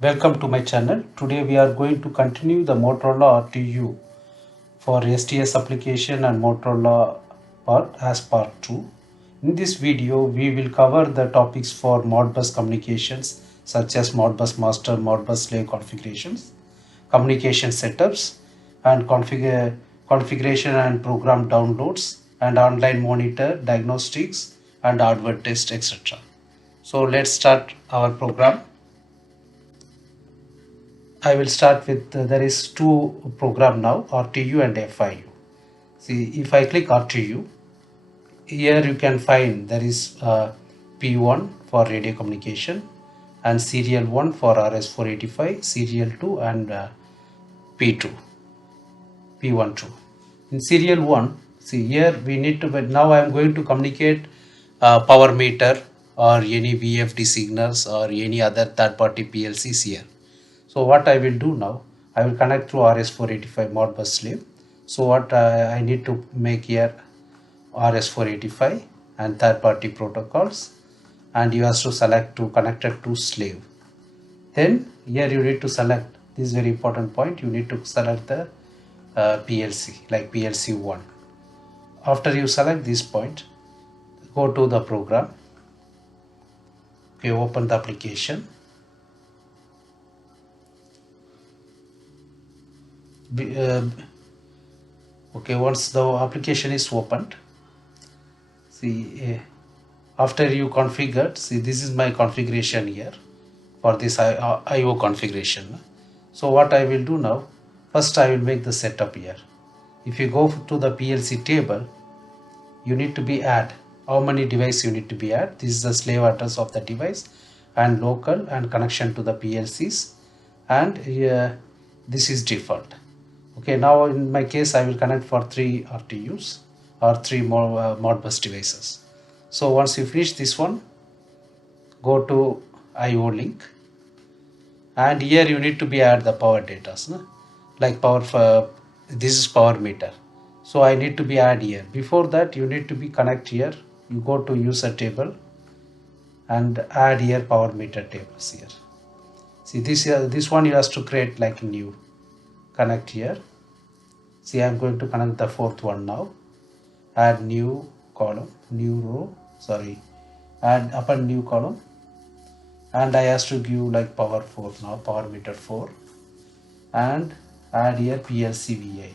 Welcome to my channel. Today we are going to continue the Motorola RTU for STS application and Motorola part 2. In this video we will cover the topics for Modbus communications such as Modbus master, Modbus slave configurations, communication setups and configuration and program downloads and online monitor, diagnostics and hardware test, etc. So let's start our program. I will start with there is two program now, RTU and FIU. See, if I click RTU, here you can find there is P1 for radio communication and serial 1 for RS485, serial 2 and P2, P12. In serial 1, see here we need to, now I am going to communicate power meter or any VFD signals or any other third party PLCs here. So what I will do now, I will connect through RS485 Modbus slave. So what I need to make here RS485 and third party protocols, and you have to select to connected to slave. Then here you need to select, this is very important point, you need to select the PLC like PLC1. After you select this point, go to the program, okay, open the application. Okay, once the application is opened, see after you configured, see this is my configuration here for this IO configuration. So what I will do now, first I will make the setup here. If you go to the PLC table, you need to be add how many device you need to be add. This is the slave address of the device and local and connection to the PLCs, and this is default. Okay, now in my case I will connect for 3 RTUs or 3 more Modbus devices. So once you finish this one, go to IO link, and here you need to be add the power data, like power for this is power meter. So I need to be add here. Before that you need to be connect here. You go to user table and add here power meter tables here. See this one you have to create like new, connect here. See, I'm going to connect the fourth one now. Add new column, new row, add upper new column, and I have to give like power 4 now, power meter 4, and add here PLC VI.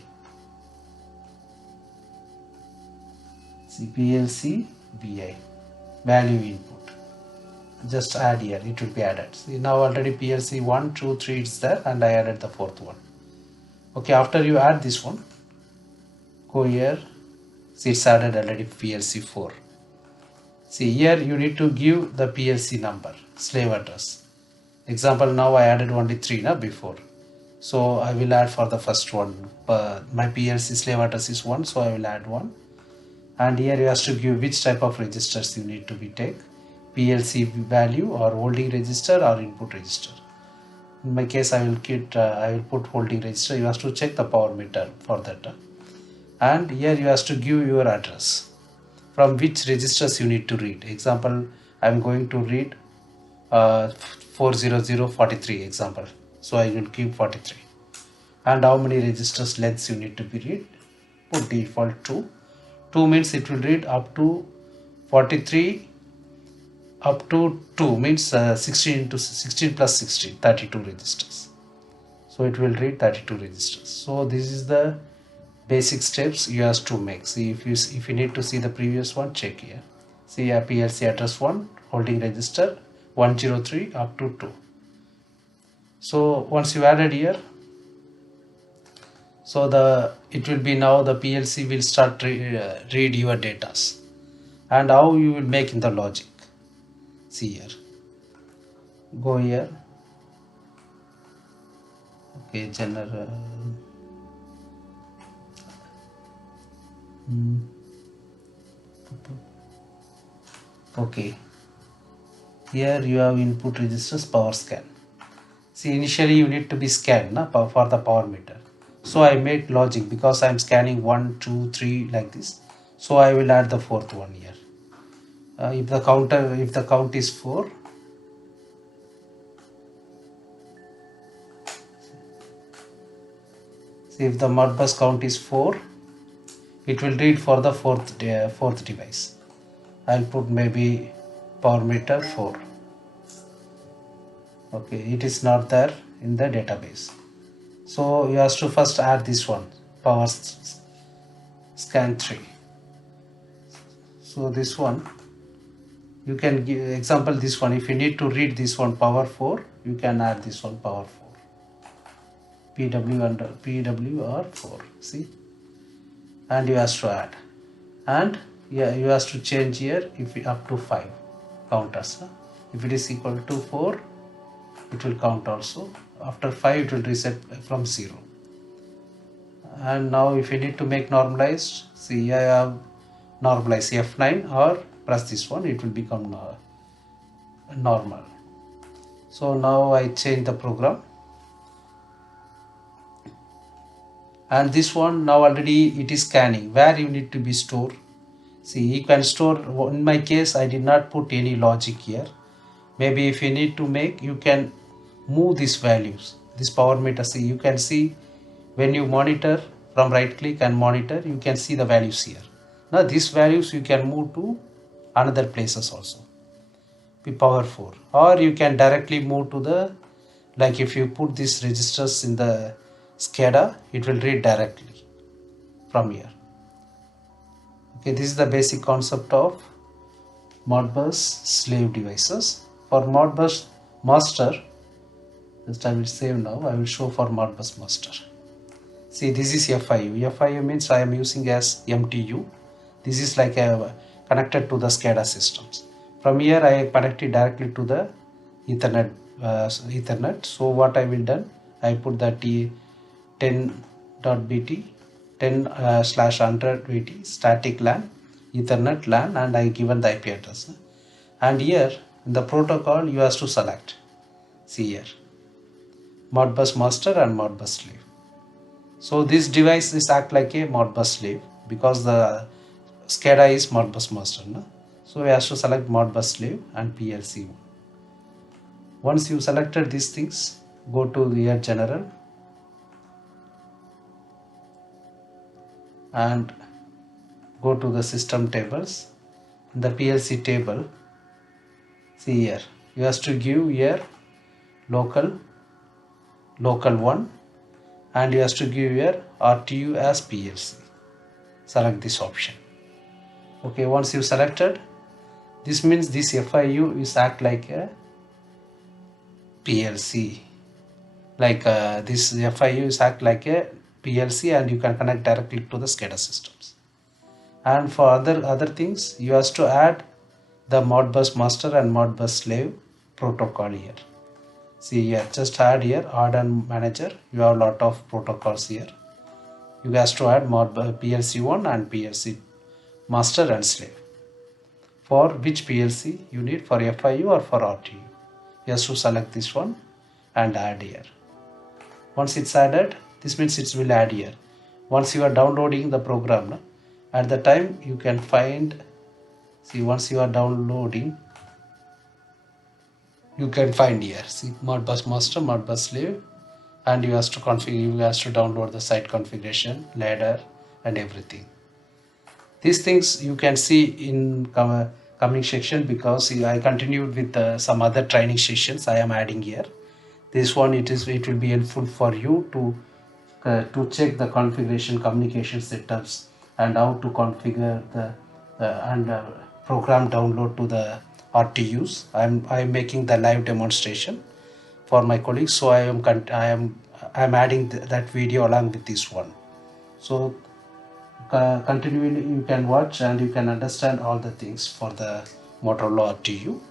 See, PLC VI value input. Just add here, it will be added. See, now already PLC 1, 2, 3 is there, and I added the fourth one. Okay, after you add this one, go here. See, it's added already PLC 4. See, here you need to give the PLC number, slave address. Example, now I added only 3 now before. So I will add for the first one. My PLC slave address is 1, so I will add 1. And here you have to give which type of registers you need to be take. PLC value or holding register or input register. In my case, I will put holding register. You have to check the power meter for that. And here you have to give your address from which registers you need to read. Example, I am going to read 40043 example. So I will give 43. And how many registers lengths you need to be read? Put default 2. 2 means it will read up to 43. Up to 2 means 16 into 16 plus 16, 32 registers. So it will read 32 registers. So this is the basic steps you have to make. See, if you need to see the previous one, check here. See, PLC address 1, holding register 103 up to 2. So once you added here, so it will be now the PLC will start read your data, and how you will make in the logic. See here, go here, okay, general, okay, here you have input registers, power scan. See, initially you need to be scanned for the power meter. So I made logic because I am scanning 1, 2, 3 like this. So I will add the fourth one here. If the count is 4, See, if the Modbus count is 4, it will read for the fourth device. I'll put maybe power meter 4. Okay, it is not there in the database. So you have to first add this one, power scan 3. So this one, you can give example this one. If you need to read this one power 4, you can add this one power 4. PWR 4. See, and you have to add, and yeah, you have to change here if up to 5 counters. If it is equal to 4, it will count also. After 5, it will reset from 0. And now if you need to make normalized, see, I have normalized F9 or press this one, it will become normal. So now I change the program, and this one now already it is scanning where you need to be stored. See, you can store, in my case I did not put any logic here. Maybe if you need to make, you can move these values, this power meter. See, you can see when you monitor from right click and monitor, you can see the values here. Now these values you can move to another places also, be power 4, or you can directly move to the, like if you put these registers in the SCADA, it will read directly from here. Okay, this is the basic concept of Modbus slave devices. For Modbus master, just I will save now, I will show for Modbus master. See, this is FIU. FIU means I am using as MTU. This is like a connected to the SCADA systems. From here I connect it directly to the Ethernet. So what I will done, I put the T10.bt 10/100 BT static LAN, Ethernet LAN, and I given the IP address. And here in the protocol you have to select. See here, Modbus master and Modbus slave. So this device is act like a Modbus slave because the SCADA is Modbus master. No? So we have to select Modbus slave and PLC. Once you selected these things, go to the general and go to the system tables. In the PLC table, see here, you have to give here local 1, and you have to give here RTU as PLC. Select this option. Okay, once you selected, this means this FIU is act like a PLC. Like this FIU is act like a PLC, and you can connect directly to the SCADA systems. And for other things, you have to add the Modbus master and Modbus slave protocol here. See here, just add here add and manager. You have a lot of protocols here. You have to add Modbus PLC1 and PLC master and slave. For which PLC you need, for FIU or for RTU. You have to select this one and add here. Once it's added, this means it will add here. Once you are downloading the program, at the time you can find, see, once you are downloading, you can find here, see, Modbus master, Modbus slave, and you have to configure, you have to download the site configuration, ladder, and everything. These things you can see in coming section, because I continued with some other training sessions I am adding here. This one, it will be helpful for you to check the configuration, communication setups, and how to configure the program download to the RTUs. I am making the live demonstration for my colleagues, so I am adding that video along with this one. So continually you can watch and you can understand all the things for the Motorola RTU.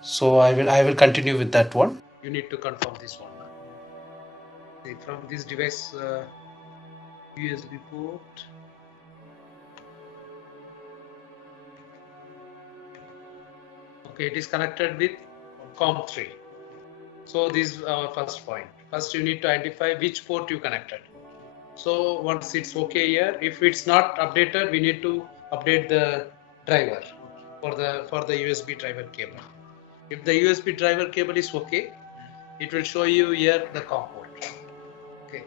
So I will continue with that one. You need to confirm this one. See, from this device USB port. Okay, it is connected with COM3. So this is our first point. First you need to identify which port you connected. So once it's okay here, if it's not updated, we need to update the driver for the USB driver cable. If the USB driver cable is okay, it will show you here the COM port. Okay.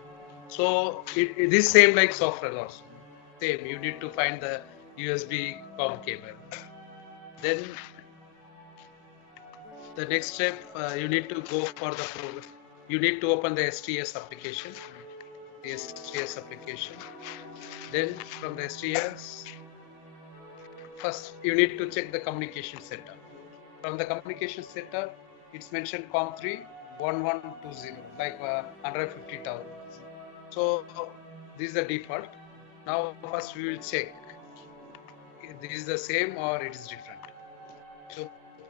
So it is same like software also. Same, you need to find the USB COM cable. Then the next step, you need to go for the program. You need to open the STS application. The STS application. Then from the STS, first you need to check the communication setup. From the communication setup, it's mentioned COM3 1120, like 150,000. So this is the default. Now first we will check this is the same or it is different.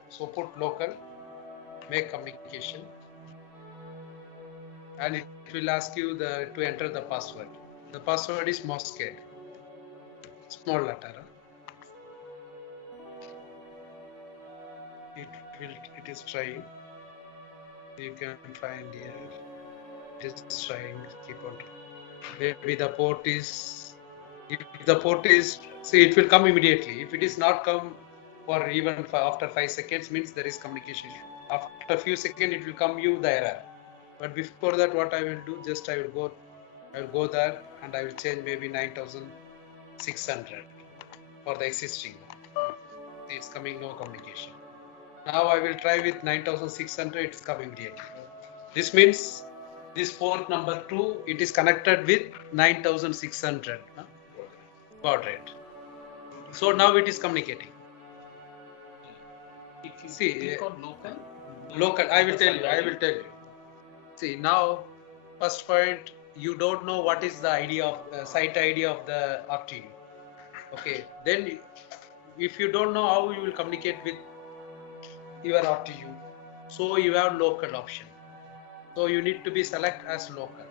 So put local, make communication, and it will ask you to enter the password. The password is Moscade, small letter. It is trying. You can find here. It is trying. Keep on. Maybe the port is. If the port is, see, it will come immediately. If it is not come for even after 5 seconds, means there is communication issue. After a few seconds, it will come you the error. But before that, what I will do, just I will go there and I will change maybe 9600 for the existing one. It's coming no communication. Now I will try with 9600. It's coming immediately. This means this port number 2, it is connected with 9600 baud rate. So now it is communicating. If you See, click on local, I will tell you. See, now first point, you don't know what is the ID of site ID of the RTU. Okay, then if you don't know how you will communicate with your RTU, so you have local option. So you need to be select as local.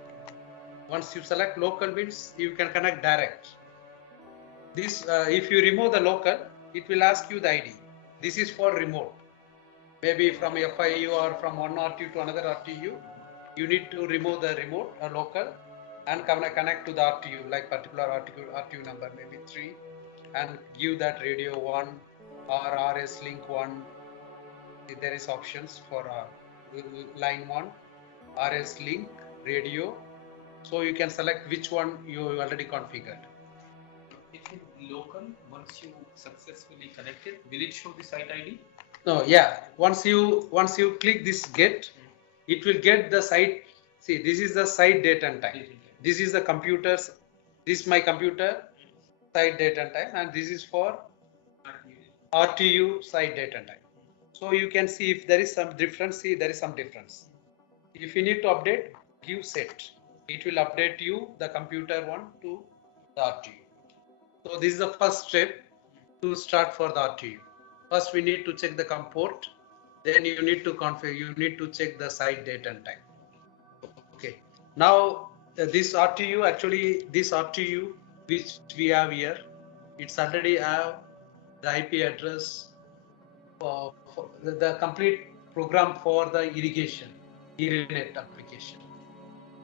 Once you select local means you can connect direct. This if you remove the local, it will ask you the ID. This is for remote. Maybe from FIU or from one RTU to another RTU, you need to remove the remote or local and connect to the RTU, like particular RTU number, maybe 3, and give that radio 1 or RS link 1. There is options for line 1, RS link, radio. So you can select which one you already configured. If in local, once you successfully connected, will it show the site ID? No, yeah. Once you click this get, it will get the site. See, this is the site date and time. This is the computer's. This is my computer site date and time, and this is for RTU site date and time. So you can see if there is some difference. See, there is some difference. If you need to update, give set. It will update you the computer one to the RTU. So this is the first step to start for the RTU. First, we need to check the COM port. Then you need to configure. You need to check the site date and time. Okay. Now this RTU, actually this RTU which we have here, it's already have the IP address for the complete program for the irrigation, IRINET application.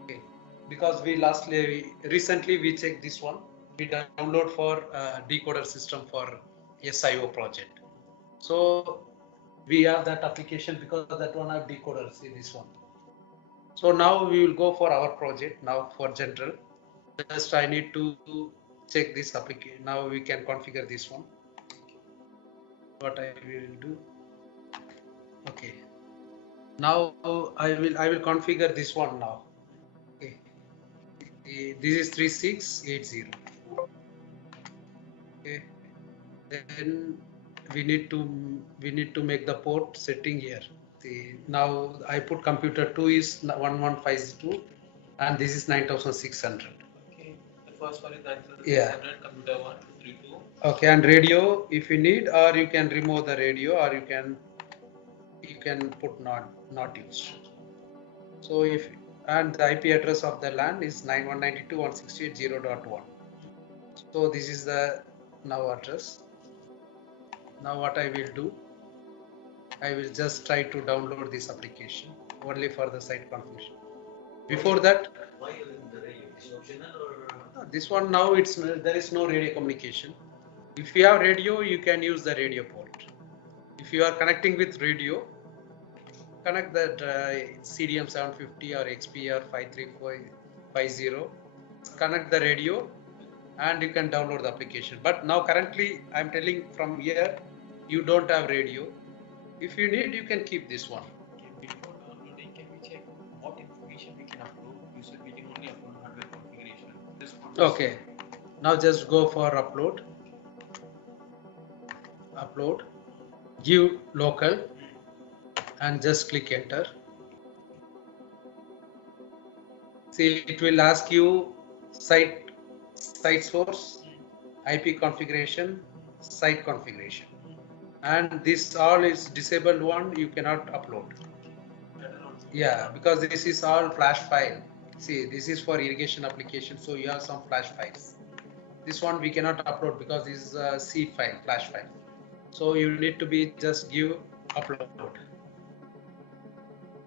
Okay. Because we recently we checked this one. We download for decoder system for SIO project. So we have that application because that one have decoders in this one. So now we will go for our project now for general. Just I need to check this application. Now we can configure this one. What I will do. Okay. Now I will configure this one now. Okay. This is 3680. Okay. Then we need to make the port setting here. Now I put computer 2 is 1152 and this is 9600. Okay, the first one is 9600, yeah. Computer 1, 2, 3, 2. Okay, and radio if you need, or you can remove the radio, or you can put not used. So if and the IP address of the LAN is 9192.168.0.1. So this is the now address. Now what I will do, I will just try to download this application only for the site configuration. Before that, why using the radio? Is it optional or? This one now there is no radio communication. If you have radio, you can use the radio port. If you are connecting with radio, connect that CDM 750 or XP or 534. 50, connect the radio, and you can download the application. But now currently I'm telling from here, you don't have radio. If you need, you can keep this one. Okay, before downloading, can we check what information we can upload? You said we can only upload hardware configuration. This one. Okay, now just go for upload, give local, and just click enter. See, it will ask you site source, IP configuration, site configuration, and this all is disabled one, you cannot upload. Yeah, because this is all flash file. See, this is for irrigation application, so you have some flash files. This one we cannot upload because this is a C file, flash file. So you need to be just give upload.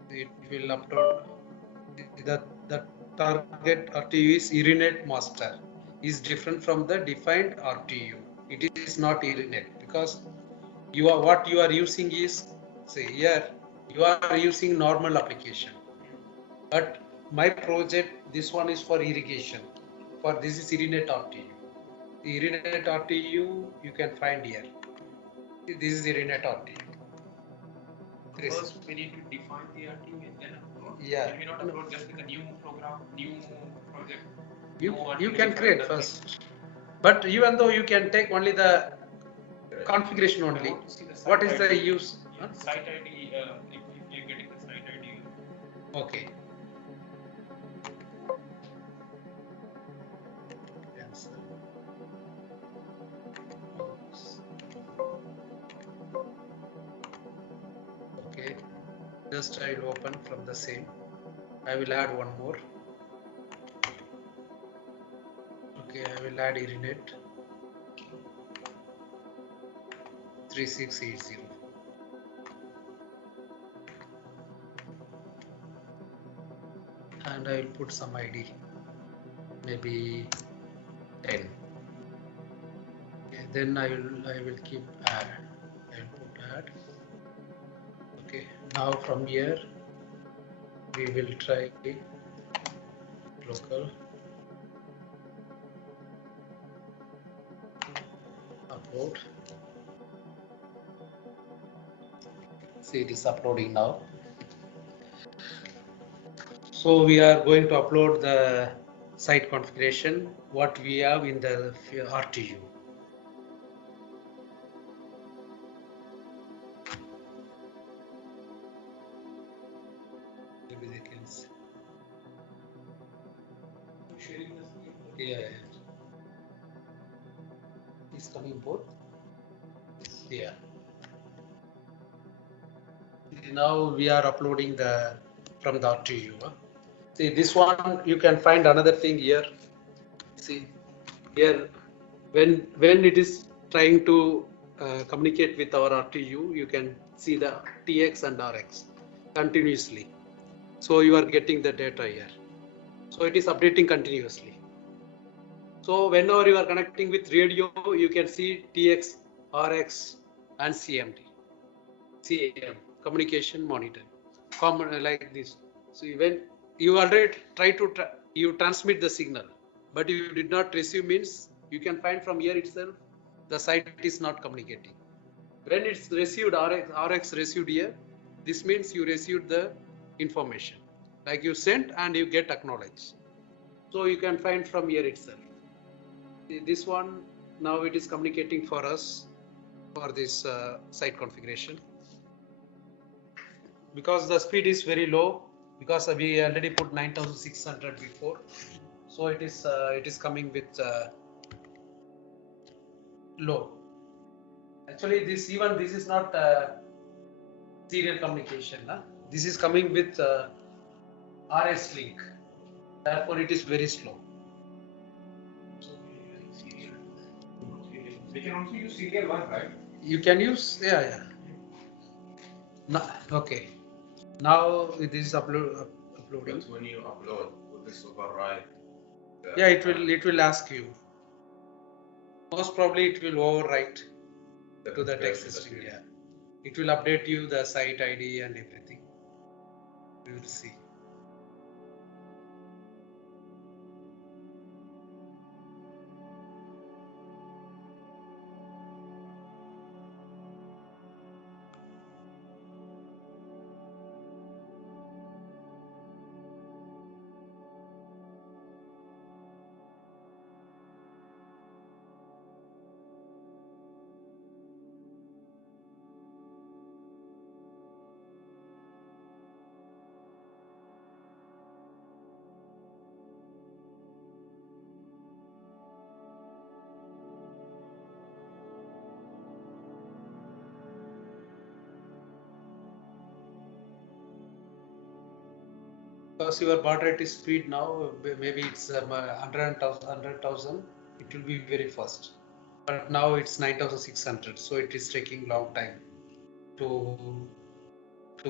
It will upload. The target RTU is urinate master. Is different from the defined RTU. It is not urinate because what you are using is, say here you are using normal application, but my project, this one is for irrigation. For this is urinate RTU. The urinate RTU you can find here. This is urinate RTU. First, we need to define the RTU and then upload. Yeah. Can we not upload just with a new program, new project? You can create first, but even though you can take only the configuration only. What is the use? Yeah, site ID, if you're getting the site ID. Okay. Cancel. Okay. Just I will open from the same. I will add one more. Okay, I will add urinate 3680. And I will put some ID, maybe 10. Okay, then I will keep add. I will put add. Okay, now from here we will try local, upload. See, it is uploading now. So we are going to upload the site configuration, what we have in the RTU. Maybe they can see. Sharing the screen. Yeah. Is coming both? Yeah. Now we are uploading the from the RTU. See, this one you can find another thing here. See here, when it is trying to communicate with our RTU, you can see the TX and RX continuously. So you are getting the data here. So it is updating continuously. So whenever you are connecting with radio, you can see TX, RX, and CMD. CM, communication monitoring, common like this. So when you already try to you transmit the signal, but you did not receive, means you can find from here itself the site is not communicating. When it's received, RX received here, this means you received the information, like you sent and you get acknowledged. So you can find from here itself. This one now it is communicating for us for this site configuration. Because the speed is very low, because we already put 9600 before, so it is coming with low. Actually, this is not serial communication. This is coming with RS link. Therefore, it is very slow. We can also use serial one, right? You can use, yeah. No, okay. Now this is uploading. But when you upload, will this override? Yeah, it will ask you. Most probably it will overwrite to the text system. Yeah, it will update you the site ID and everything. We will see. Because your baud rate is speed now, maybe it's 100,000, it will be very fast. But now it's 9,600, so it is taking long time to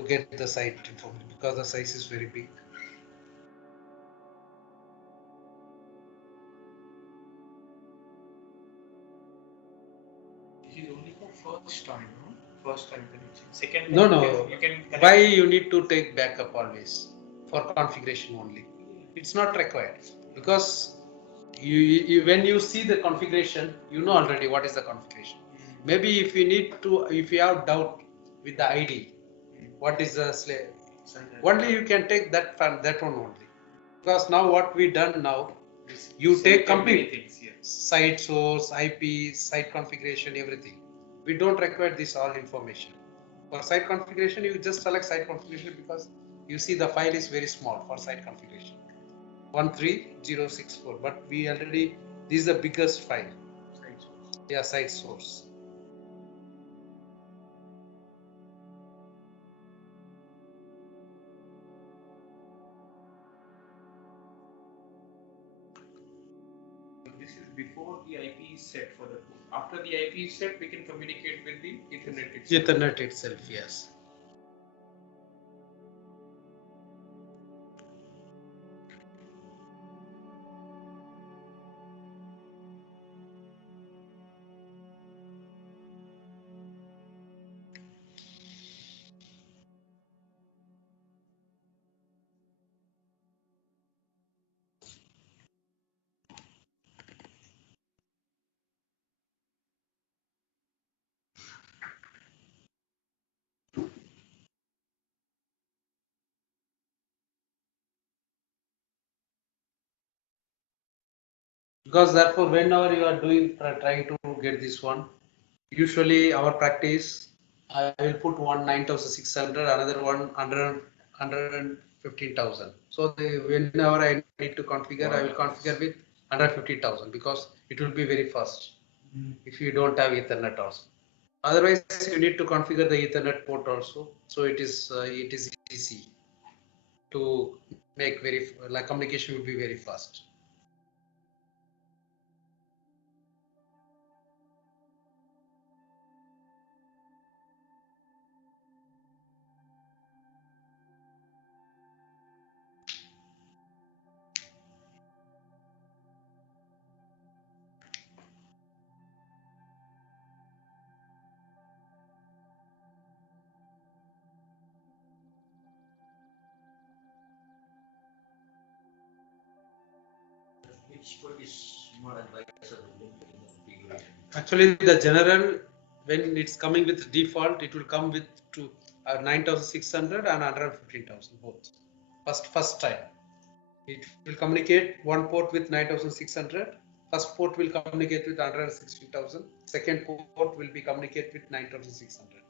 get the site information because the size is very big. This is only for first time, no? First time connection. Second No, time no. you can connect. Why you need to take backup always for configuration only? It's not required because you when you see the configuration, you know already what is the configuration. Maybe if you have doubt with the ID, what is the slave? Only you can take that from that one only. Because now what we done now, you take complete things here. site source, IP, site configuration, everything. We don't require this all information. For site configuration, you just select site configuration because you see the file is very small for site configuration. 13064, but we already, this is the biggest file. Site source. Yeah, site source. This is before the IP is set for the port. After the IP is set, we can communicate with the Ethernet itself. Ethernet itself, yes. Because therefore, whenever you are trying to get this one, usually our practice, I will put one 9,600, another one 115,000. So whenever I need to configure, I will configure with 150,000 because it will be very fast if you don't have Ethernet also. Otherwise, you need to configure the Ethernet port also. So it is easy to make like communication will be very fast. Which port is more advisable in the configuration? Actually, the general, when it's coming with default, it will come with 9,600 and 115,000 both. First time, it will communicate one port with 9,600. First port will communicate with 160,000. Second port will be communicate with 9,600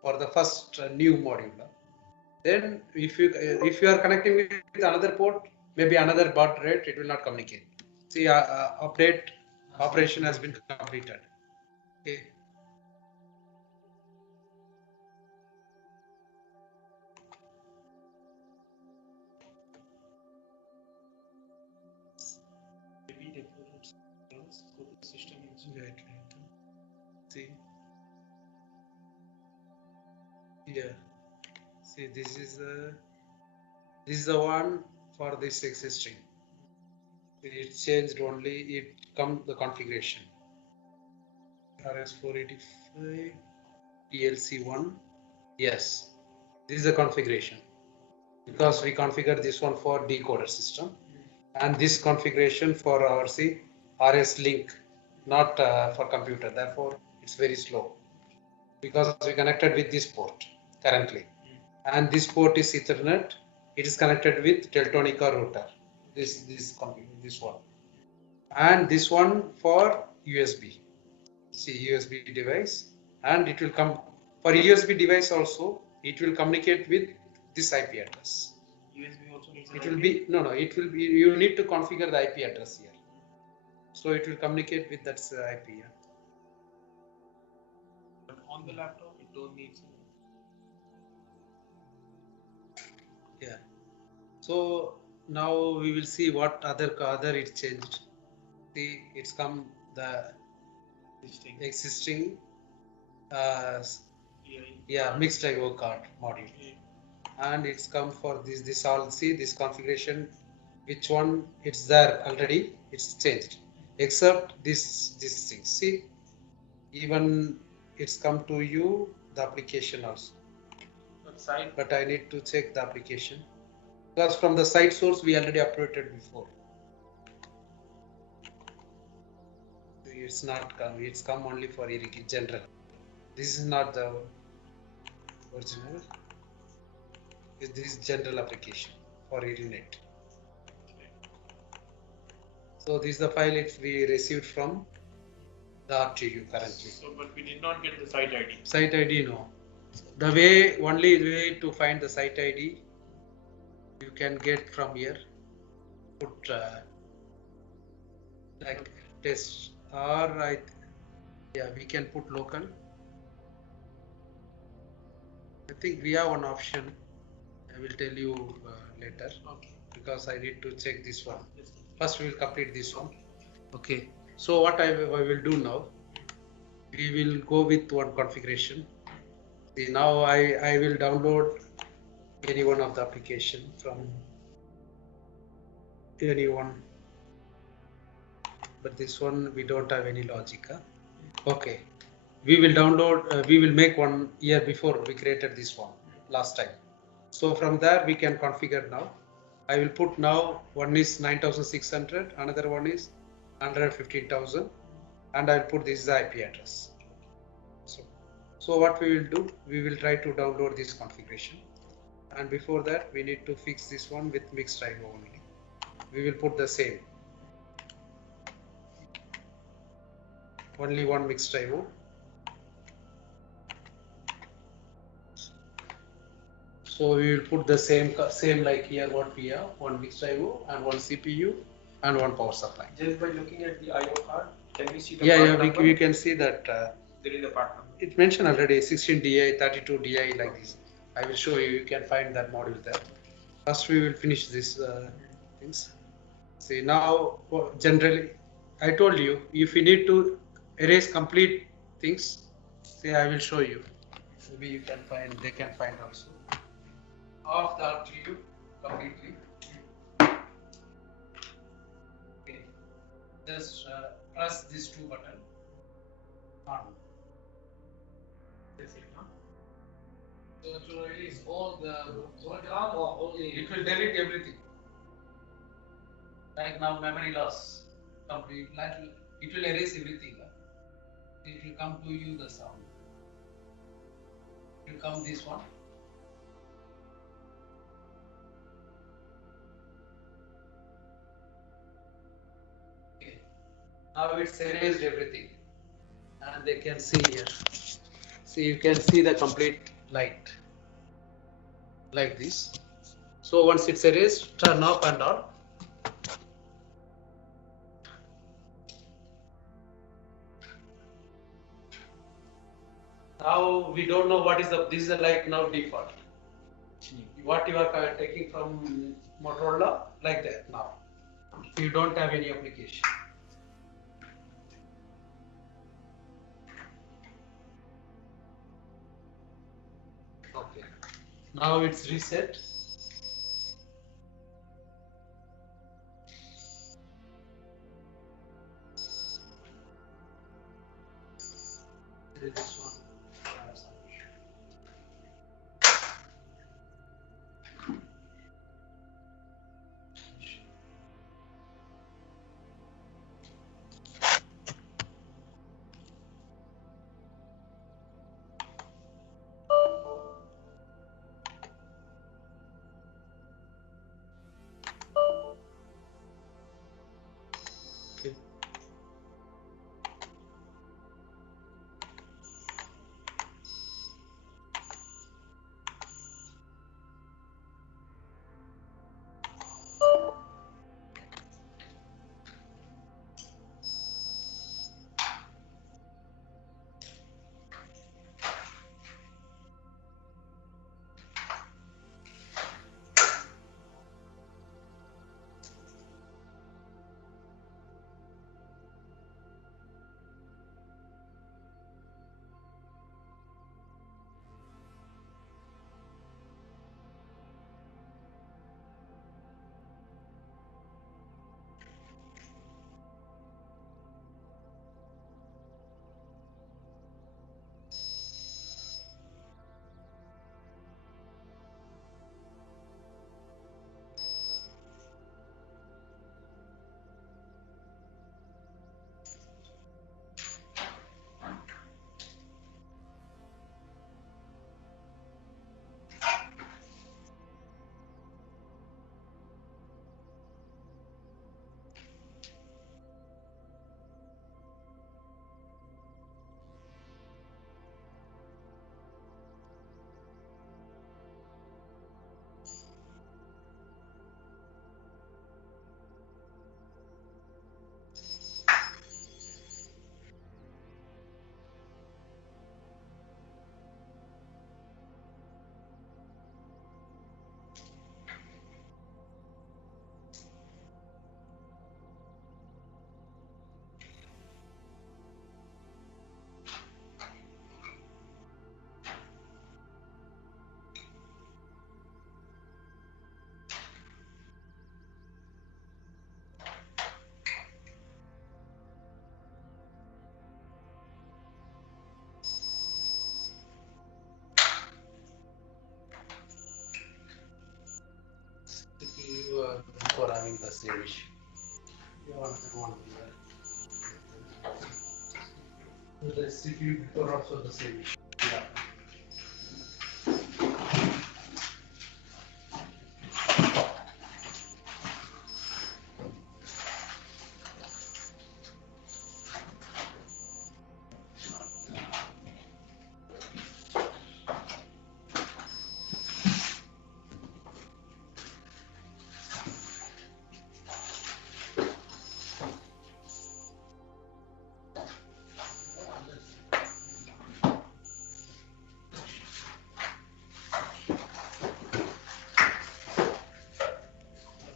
for the first new module. Then if you are connecting with another port, maybe another baud rate, it will not communicate. See, update operation has been completed. Okay. Maybe developers go to system Right. See here. See, this is the one for this existing. It changed only. It come the configuration. RS485 PLC1. Yes, this is the configuration because we configured this one for decoder system, and this configuration for our RS link, not for computer. Therefore, it's very slow because we connected with this port currently, and this port is Ethernet. It is connected with Teltonica router. This one, and this one for USB. See, USB device, and it will come for USB device also. It will communicate with this IP address. USB also needs It will be no. It will be. You need to configure the IP address here, so it will communicate with that IP. Yeah. but on the laptop it don't need. Yeah. So now we will see what other it's changed. See, it's come the existing mixed I/O card module, and it's come for this all. See this configuration, which one it's there already, it's changed, except this thing. See, even it's come to you the application also, but I need to check the application because from the site source we already uploaded before. It's not come, it's come only for general. This is not the original. This is general application for Irinet. So this is the file we received from the RTU currently. So, but we did not get the site ID. Site ID, no. The only way to find the site ID you can get from here. Put like test, or we can put local. I think we have one option. I will tell you later. Okay. Because I need to check this one. First we will complete this one. Okay. So what I will do now, we will go with one configuration. See, now I will download any one of the application from anyone, but this one we don't have any logic. Okay, we will download, we will make one year before we created this one last time. So from there we can configure now. I will put now one is 9600, another one is 115,000, and I'll put this is the IP address. So what we will do, we will try to download this configuration, and before that we need to fix this one with mixed I/O only. We will put the same, only one mixed I/O. So we will put the same like here what we have, one mixed I/O and one CPU and one power supply. Just by looking at the I/O card, can we see the part number? We can see that there is a part number. It mentioned already 16 DI, 32 DI like this. I will show you. You can find that module there. First we will finish this things. See now, generally I told you if you need to erase complete things, see I will show you. Maybe you can find, they can find also. Off the RTU completely. Okay. Just press these two buttons on. That's it, huh? So to release all the program or only it will delete everything. Like now memory loss complete, like it will erase everything. It will come to you the sound. It will come this one. Okay. Now it's erased everything, and they can see here. See, you can see the complete light like this. So once it's erased, turn off and on. Now we don't know what is the, this is like now default. What you are taking from Motorola, like that now. You don't have any application. Okay. Now it's reset. This one. Okay. having the same issue. You want that one here. The CPU before also the same issue. Yeah.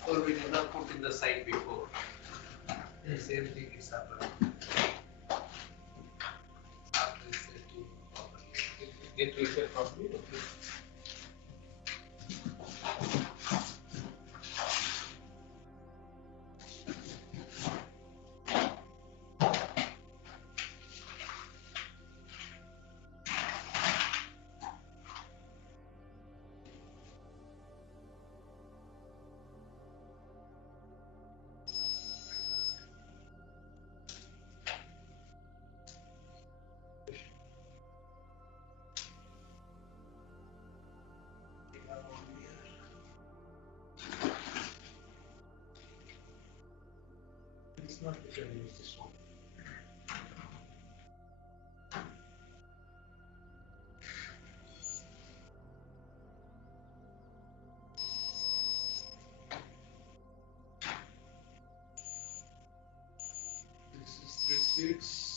Or we did not put in the site before. The same thing is happening. After setting properly. Get reset properly. Okay. It's not literally this one. This is 36.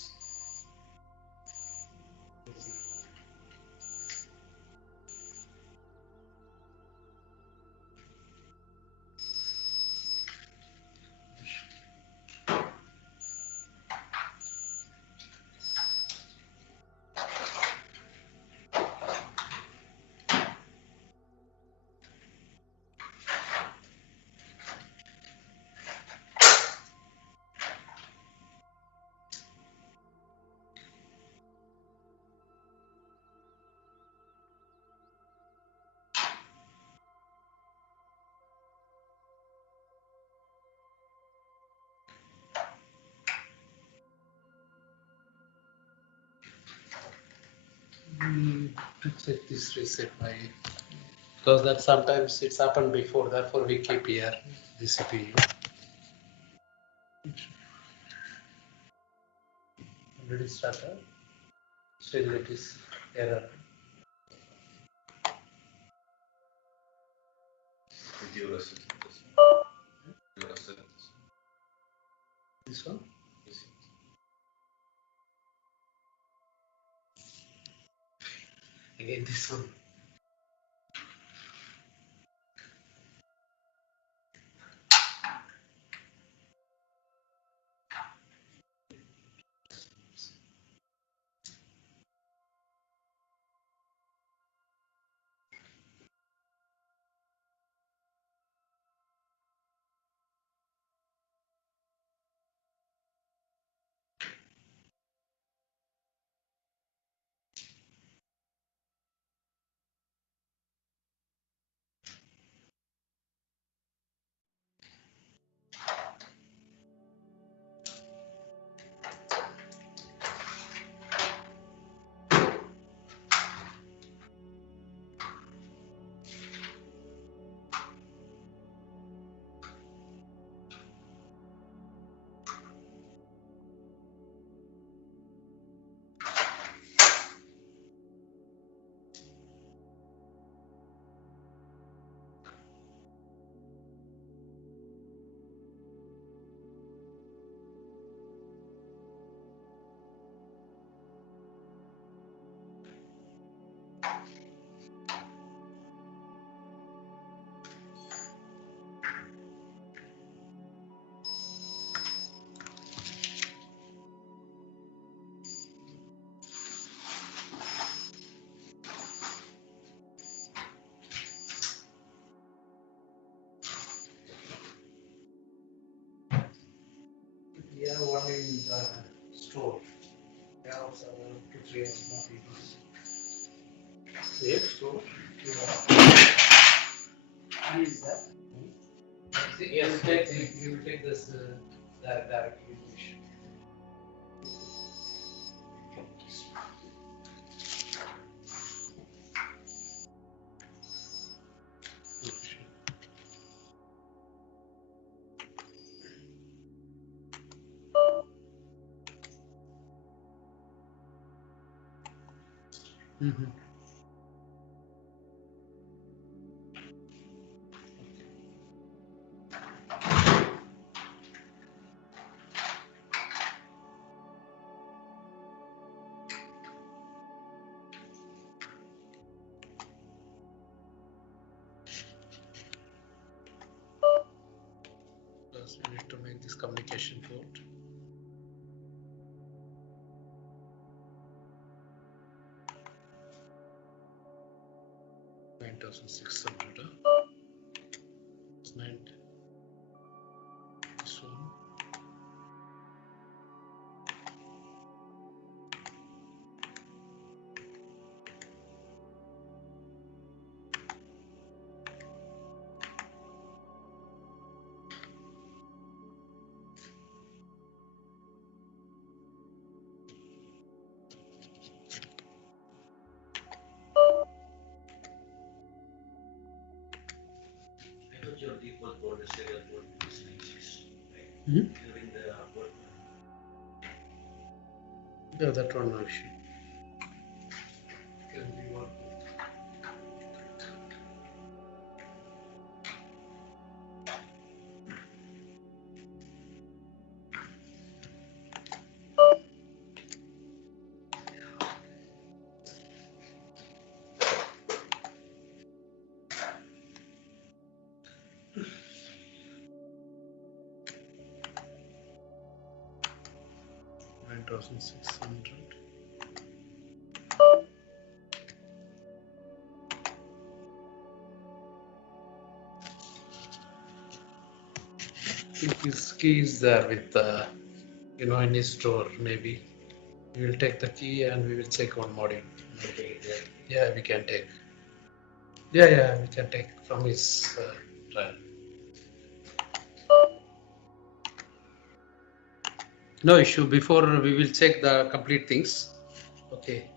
To check this reset by, because that sometimes it's happened before, therefore we keep here the CPU. Already started. Still it is error. Did you reset this? You reset this? This one. Yes. Again this one. We have one in the store. We have also 2-3 Modbus. Yes, so One is that. You will take this direct issue. Mm-hmm. Plus we need to make this communication port. $9,600. It's 9. This one. I thought your default for the serial port is 96, right? Mm-hmm. During the port. Yeah, that one no issue. Can be one. $9,600. His key is there with in his store. Maybe we will take the key and we will check one module. Okay, there. Yeah, we can take. Yeah, we can take from his trial. No issue. Before we will check the complete things. Okay.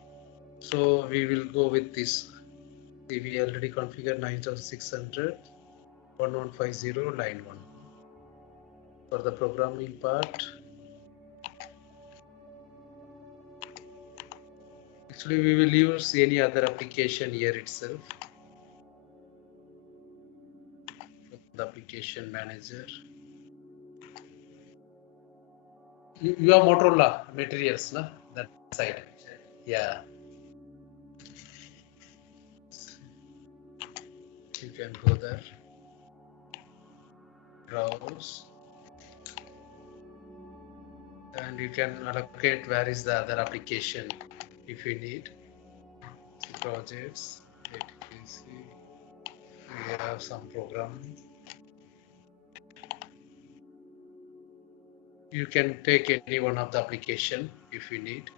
So we will go with this. See, we already configured 9600 1150 line 1. For the programming part, actually we will use any other application here itself. The application manager. You have Motorola materials, na? That side. Yeah. You can go there. Browse. And you can allocate where is the other application if you need. See projects, ATPC. We have some program. You can take any one of the application if you need.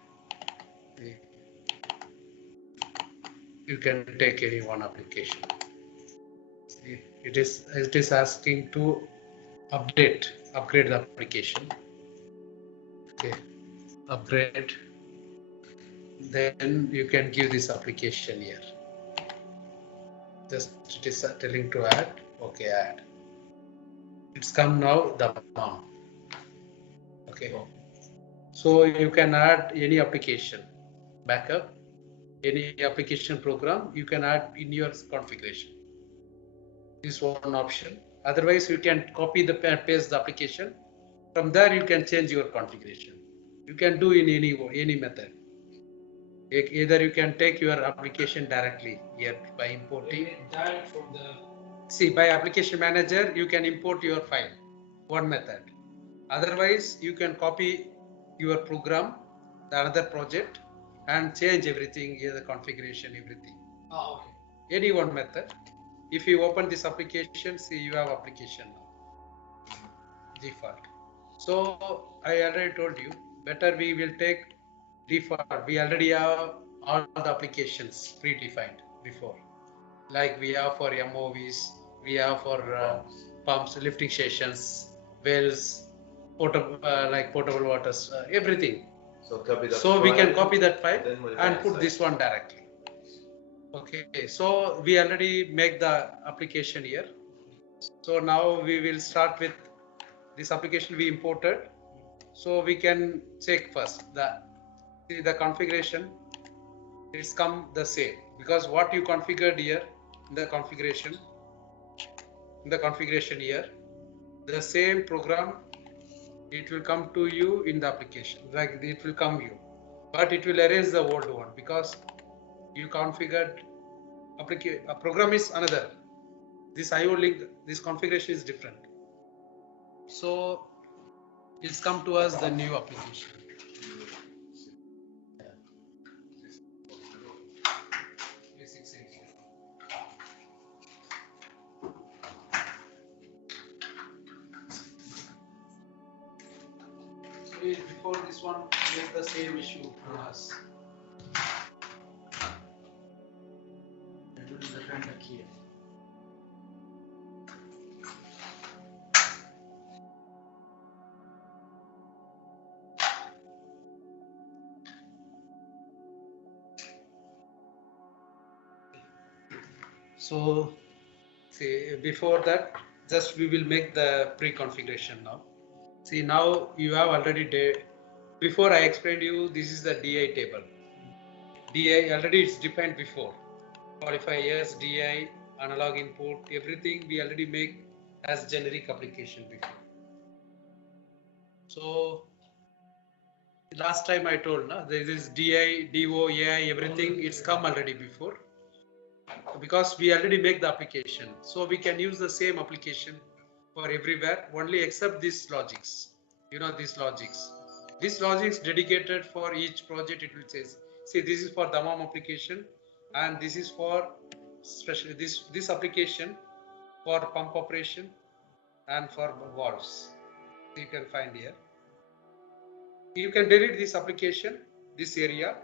You can take any one application. See, it is asking to upgrade the application. Okay, upgrade. Then you can give this application here. Just it is telling to add. Okay, add. It's come now the mom. Okay. So you can add any application, backup, any application program you can add in your configuration. This is one option. Otherwise, you can copy the paste the application. From there, you can change your configuration. You can do in any method. Either you can take your application directly here by importing. Direct from the. See, by application manager, you can import your file. One method. Otherwise, you can copy your program, the another project, and change everything here, the configuration, everything. Ah, okay. Any one method. If you open this application, see you have application now. Default. So I already told you, better we will take default. We already have all the applications predefined before. Like we have for MOVs, we have for pumps, lifting stations, wells, portable waters, everything. So copy that So we can file, copy that file then modify and put inside. this one directly. Okay, so we already make the application here. So now we will start with this application we imported. So we can check first the configuration. It's come the same because what you configured here in the configuration here, the same program, it will come to you in the application, like it will come you, but it will erase the old one because you configured a program is another. This IO link, this configuration is different. So it's come to us the new application. ACE3680. So before this one, we have the same issue to us. It will be the kind of key. So see, before that, just we will make the pre-configuration now. See, now you have already before I explained you, this is the DI table. DI already it's defined before. Qualify yes, DI, analog input, everything we already make as generic application before. So last time I told, no, there is DI, DO, AI, everything, it's come already before. Because we already make the application. So we can use the same application for everywhere, only except these logics. You know, these logics. This logics dedicated for each project, it will say, see, this is for the DAMAM application, and this is for especially this application for pump operation and for valves. You can find here. You can delete this application, this area,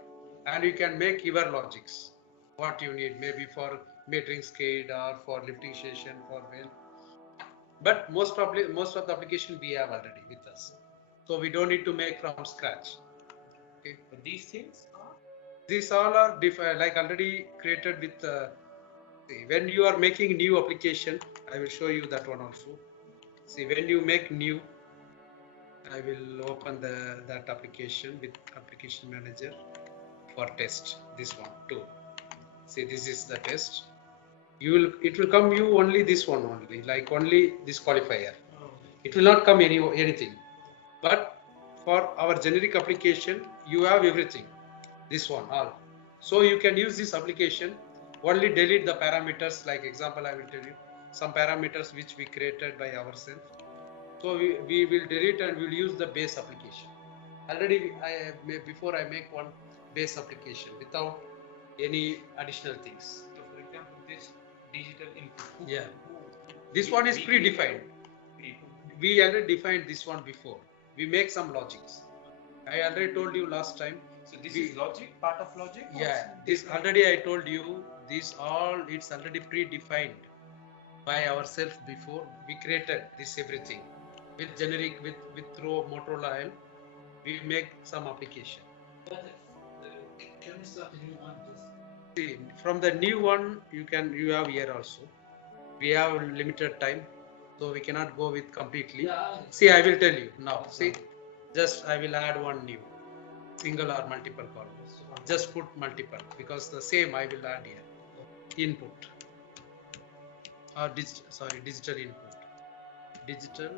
and you can make your logics. What you need, maybe for metering SCADA or for lifting station for well. But most of the application we have already with us, so we don't need to make from scratch. Okay, But these things are? These all are like already created with. See, when you are making new application, I will show you that one also. See, when you make new, I will open that application with application manager for test. This one too. See, this is the test. It will come you only this one only, like only this qualifier. It will not come anything. But for our generic application, you have everything. This one all. So you can use this application. Only delete the parameters. Like example, I will tell you some parameters which we created by ourselves. So we will delete and we will use the base application. Already before I make one base application without any additional things. So for example, this digital input. Yeah. This one is predefined. We already defined this one before. We make some logics. I already told you last time. So this is logic, part of logic? Yeah, this already I told you, this all it's already predefined by ourselves before. We created this everything with generic with through Motorola help. We make some application. Can we start a new one? See, from the new one you have here also. We have limited time, so we cannot go with completely. Yeah. See, I will tell you now. See, just I will add one new, single or multiple columns. Just put multiple because the same I will add here. Input or digital input. Digital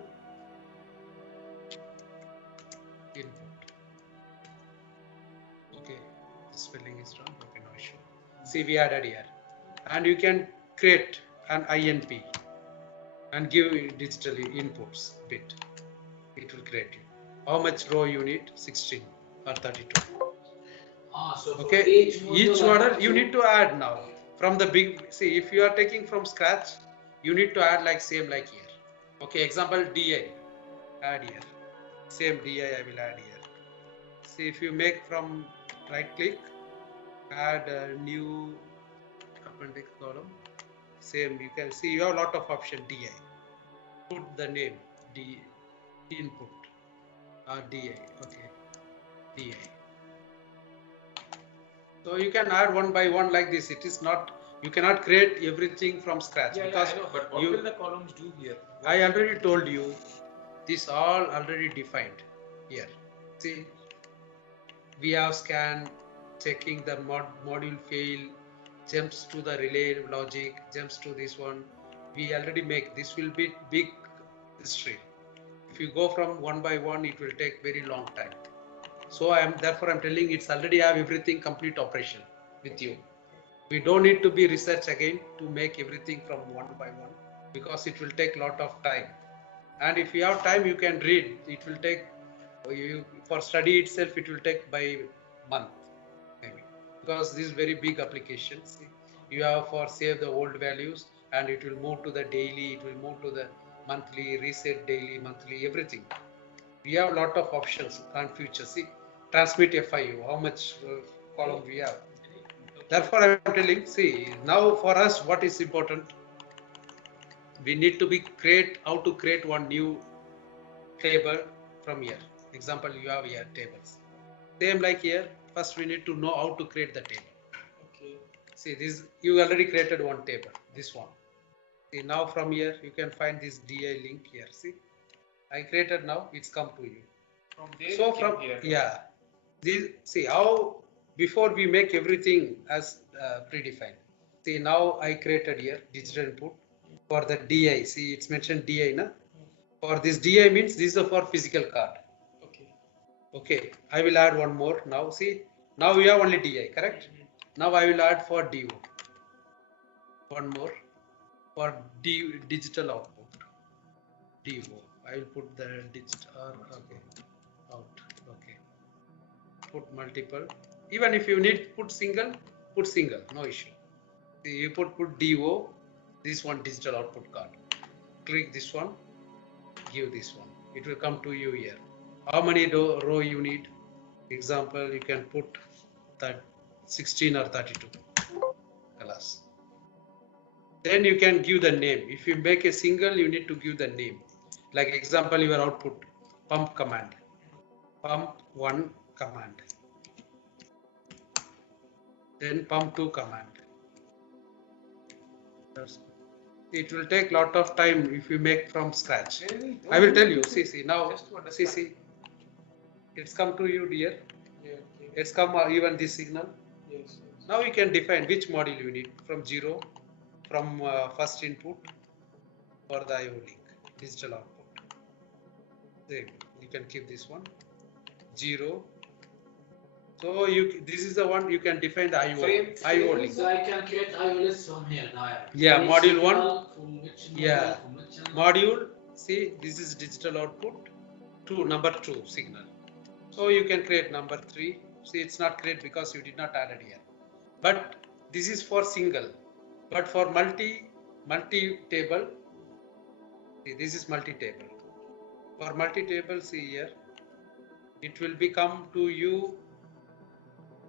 input. Okay, the spelling is wrong. Okay, no issue. See, we added here, and you can create an INP and give digital inputs bit. It will create you. How much row you need? 16 or 32. So okay, each model you need to add now from the big. See, if you are taking from scratch, you need to add like same like here. Okay, example DI, add here. Same DI I will add here. See, if you make from right click, add a new appendix column. same. You can see you have a lot of option DI. Put the name D input or DI. Okay, DI. So you can add one by one like this. It is not, you cannot create everything from scratch, because I know, but what will the columns do here? I already told you, this all already defined here. See, we have scan, checking the module fail, jumps to the relay logic, jumps to this one. We already make, this will be big history. If you go from one by one, it will take very long time. So therefore I'm telling, it's already have everything complete operation with you. We don't need to be research again to make everything from one by one, because it will take lot of time. And if you have time, you can read. It will take for study itself, it will take by month maybe, because this is very big applications. You have for save the old values, and it will move to the daily, it will move to the monthly, reset daily, monthly, everything. We have a lot of options and features. See, transmit FIU, how much column we have. Therefore, I am telling, see, now for us, what is important? We need to be how to create one new table from here. Example, you have here tables. Same like here, first we need to know how to create the table. Okay. See, this, you already created one table, this one. See, now from here, you can find this DI link here. See, I created now, it's come to you. From there, So from here. Yeah, this, see how before we make everything as predefined. See, now I created here digital input for the DI. See, it's mentioned DI, na? For this DI means this is for physical card. Okay. Okay, I will add one more now. See, now we have only DI, correct? Now I will add for DO. One more for digital output. DO. I will put the digital. Okay, out. Okay. Put multiple. Even if you need put single, no issue. See, you put DO, this one digital output card. Click this one, give this one. It will come to you here. How many row you need? Example, you can put that 16 or 32 class. Then you can give the name. If you make a single, you need to give the name. Like example, your output pump command, pump 1 command, then pump 2 command. It will take lot of time if you make from scratch. I will tell you. See now. See. It's come to you, dear. Yeah, okay. It's come even this signal. Yes. Now you can define which module you need from 0, from first input for the IO link, digital output. There you can keep this one 0. So this is the one you can define the IO link. So I can create IO list from here now. Yeah, module 1. From which Yeah, from which channel? module. See, this is digital output. Number 2 signal. So you can create number 3. See, it's not create because you did not add it here. But this is for single. But for multi table, see, this is multi table. For multi table, see here, it will become to you.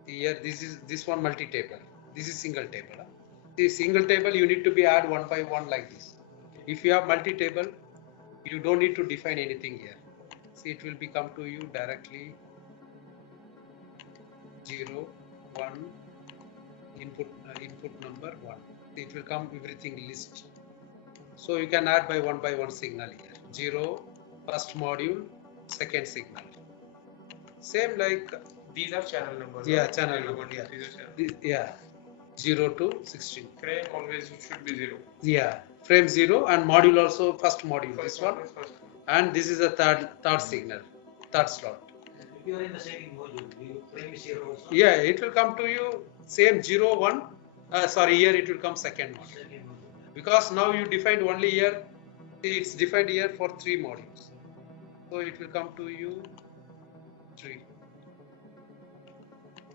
Here, this one multi table. This is single table. Huh? See, single table you need to be add one by one like this. If you have multi table, you don't need to define anything here. See, it will become to you directly 0, 1, input number 1. It will come everything list. So you can add by one signal here. 0, first module, second signal. Same like these are channel numbers. Yeah, channel number. Yeah. 0 to 16. Frame always should be 0. Yeah, frame 0 and module also first module. This one. And this is a third signal, third slot. If you are in the second module, you frame 0 also. Yeah, it will come to you same 0, 1. Sorry, here it will come second module. Because now you defined only here, it's defined here for 3 modules. So it will come to you 3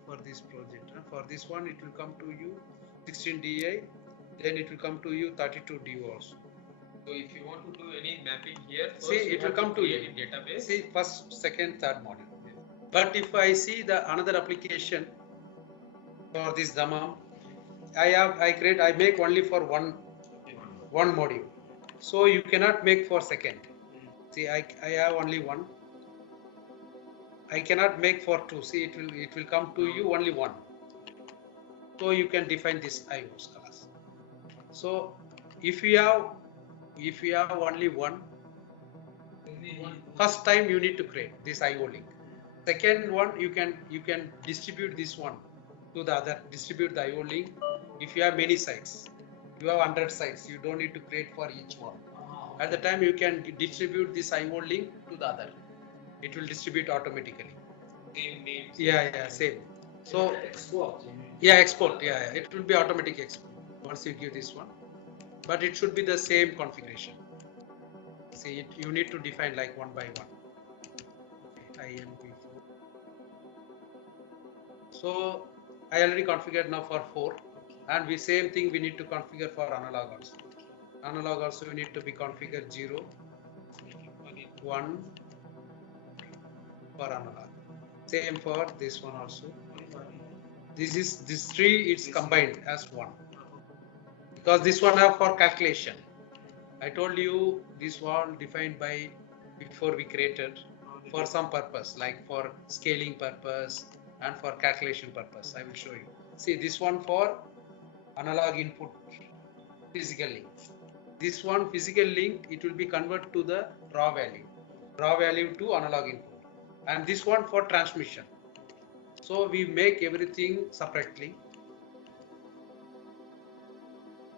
for this project. For this one, it will come to you 16 DI, then it will come to you 32 DO also. So if you want to do any mapping here, first see, it will come to you in database. See, first, second, third module. But if I see the another application for this Damam, I make only for one one module. So you cannot make for second. See, I have only one. I cannot make for two. See, it will come to you only one. So you can define this IOs class. So if you have only one, first time you need to create this IO link. Second one, you can distribute this one to the other, distribute the IO link. If you have many sites, you have 100 sites, you don't need to create for each one. At the time you can distribute this IO link to the other. It will distribute automatically. Same name. Yeah, same. So export. yeah, export. Yeah, it will be automatic export once you give this one, but it should be the same configuration. See, you need to define like one by one. IMP4. So I already configured now for 4, and we same thing we need to configure for analog also. Analog also we need to be configured 0, 1 for analog. Same for this one also. This 3 it's combined as 1, because this one have for calculation. I told you this one defined by before we created for some purpose, like for scaling purpose and for calculation purpose. I will show you. See, this one for analog input physical link. This one physical link, it will be converted to the raw value to analog input, and this one for transmission. So we make everything separately.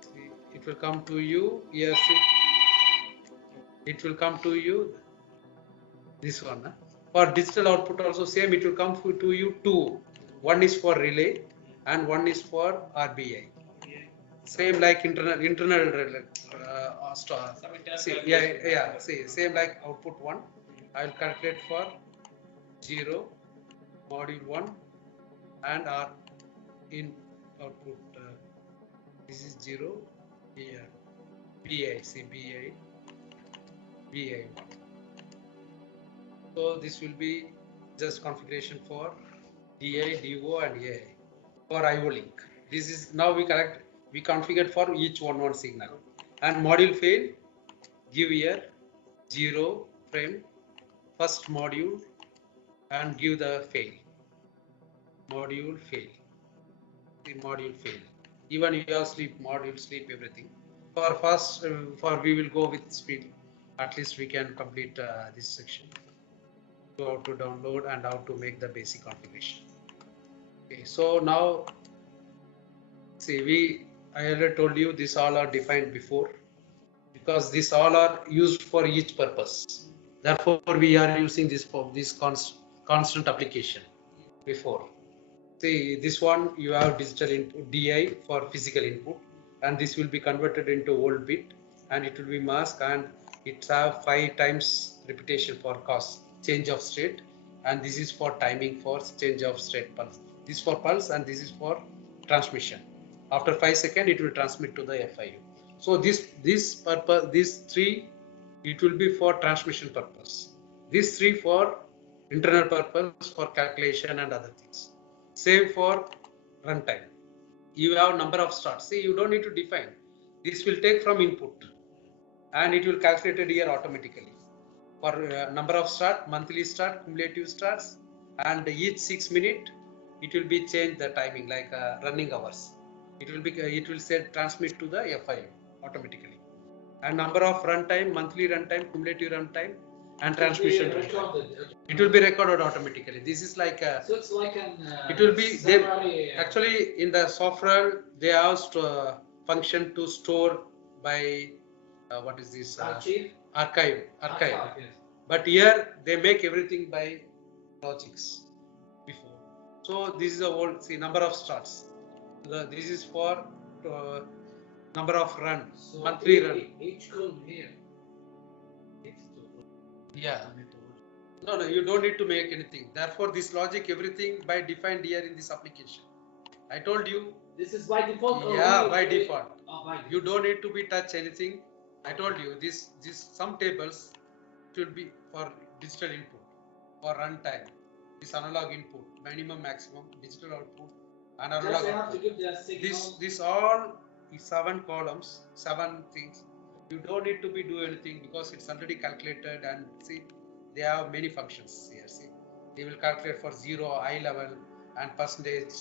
See, it will come to you here. See, it will come to you this one. For digital output also same, it will come to you two. One is for relay and one is for RBI. Same like internal see, yeah. See, same like output 1. I will calculate for 0, module 1, and R in output. This is 0. Here, BI. See, BI 1. So this will be just configuration for DI, DO, and AI for IO link. This is now we configured for each one signal. And module fail, give here 0 frame first module and give the fail. Module fail. The module fail. Even you have sleep, module sleep, everything. For first, we will go with speed. At least we can complete this section. How to download and how to make the basic configuration. Okay, so now see, I already told you these all are defined before, because these all are used for each purpose. Therefore, we are using this for this constant application before. See, this one you have digital input DI for physical input, and this will be converted into volt bit, and it will be mask, and it have 5 times repetition for cost change of state, and this is for timing for change of state pulse. This for pulse, and this is for transmission. After 5 seconds, it will transmit to the FIU. So this purpose, these 3, it will be for transmission purpose. These 3 for internal purpose for calculation and other things. Same for runtime. You have number of starts. See, you don't need to define. This will take from input, and it will calculate it here automatically. For number of start, monthly start, cumulative starts, and each 6 minutes, it will be changed the timing like running hours. It will say transmit to the FIU automatically. And number of runtime, monthly runtime, cumulative runtime, and transmission runtime. It will be recorded automatically. This is like so it's like an it will be actually in the software they have function to store by what is this archive. Yes. But here they make everything by logics before. So this is the whole, see, number of starts. This is for number of run, So monthly run. Each column here. Yeah. No, you don't need to make anything. Therefore, this logic, everything by defined here in this application. I told you. This is by default. Yeah, by default. Oh, by default. You don't need to be touch anything. I told you this some tables should be for digital input, for runtime, this analog input, minimum, maximum, digital output, and analog Just output. have to give the signal. This all 7 columns, 7 things. You don't need to be do anything because it's already calculated, and see they have many functions here. See, they will calculate for 0, eye level, and percentage,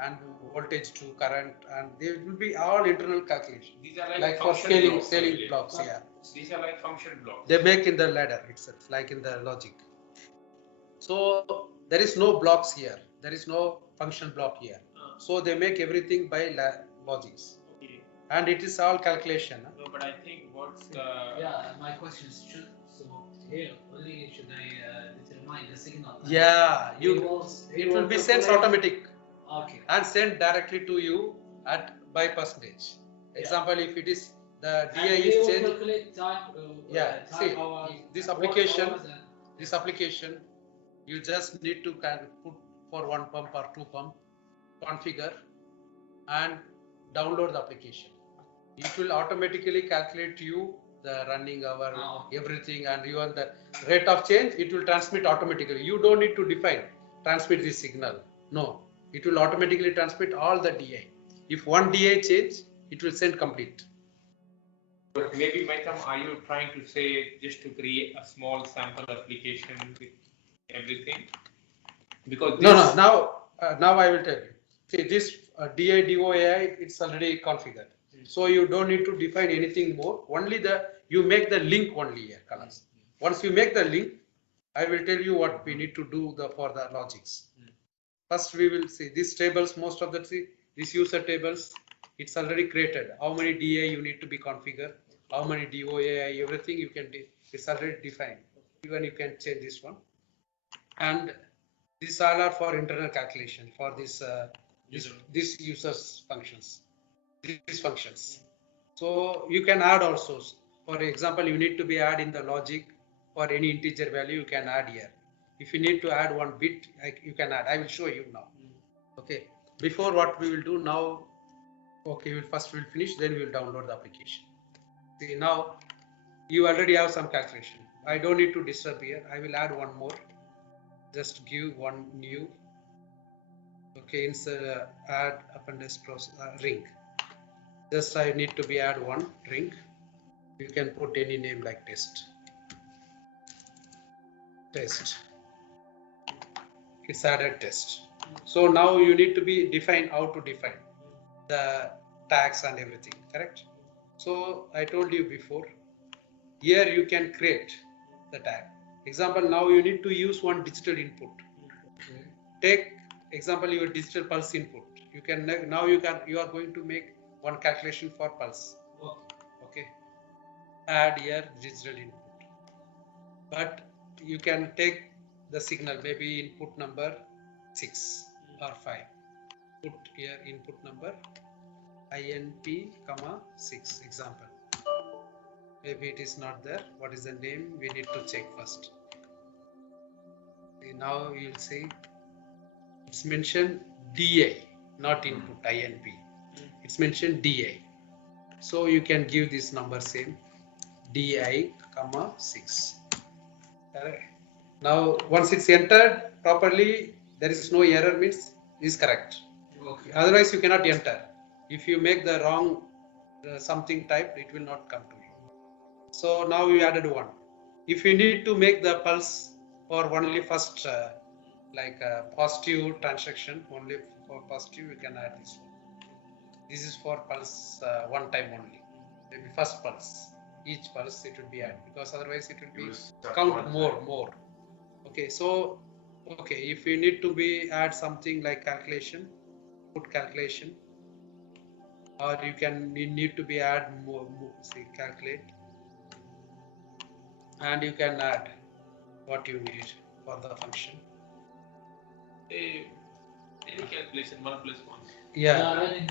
and voltage to current, and they will be all internal calculation. These are Like for function scaling, blocks, I scaling believe. blocks. Yeah, These are like function blocks. they make in the ladder itself, like in the logic. So there is no blocks here. There is no function block here. So they make everything by logics. Okay. And it is all calculation. No, but I think what's Yeah, my question is, so here only should I determine the signal? Yeah, It will be sent automatic Okay. and sent directly to you at by percentage. Example, if it is the DI is changed. Calculate time. Yeah, time see hours, this work application. hours and- This application, you just need to put for 1 pump or 2 pump, configure, and download the application. It will automatically calculate you the running hour, everything, and you want the rate of change. It will transmit automatically. You don't need to define transmit this signal. No, it will automatically transmit all the DI. If one DI change, it will send complete. But maybe, Maitam, are you trying to say just to create a small sample application with everything? Because No. Now I will tell you. See this DI DOAI, it's already configured. So you don't need to define anything more. Only you make the link only here, colors. Once you make the link, I will tell you what we need to do for the logics. First we will see these tables. Most of these user tables, it's already created. How many DI you need to be configured, how many DOAI, everything you can do. It's already defined. Even you can change this one. And these all are for internal calculation for this users functions, these functions. So you can add also. For example, you need to be add in the logic for any integer value, you can add here. If you need to add 1 bit, you can add. I will show you now. Okay. Before what we will do now, okay, we'll finish, then we will download the application. See, now you already have some calculation. I don't need to disturb here. I will add one more. Just give one new. Okay, insert add appendix process ring. Just I need to be add one ring. You can put any name like test. It's added test. So now you need to be define how to define the tags and everything, correct? So I told you before, here you can create the tag. Example, now you need to use one digital input. Take example your digital pulse input. You can now you are going to make one calculation for pulse. Okay. Add here digital input. But you can take the signal, maybe input number 6 or 5. Put here input number INP, 6 example. Maybe it is not there. What is the name? We need to check first. Now you'll see it's mentioned DA, not input INP. It's mentioned DA. So you can give this number same DI, 6. Now once it's entered properly, there is no error, means is correct. Okay. Otherwise you cannot enter. If you make the wrong something type, it will not come to you. So now you added one. If you need to make the pulse for only first like positive transaction, only for positive, you can add this one. This is for pulse one time only. Maybe first pulse. Each pulse it will be added, because otherwise it will be count more. Okay, so okay, if you need to be add something like calculation, put calculation, or you need to be add more say calculate, and you can add what you need for the function. any calculation 1 plus 1. Yeah.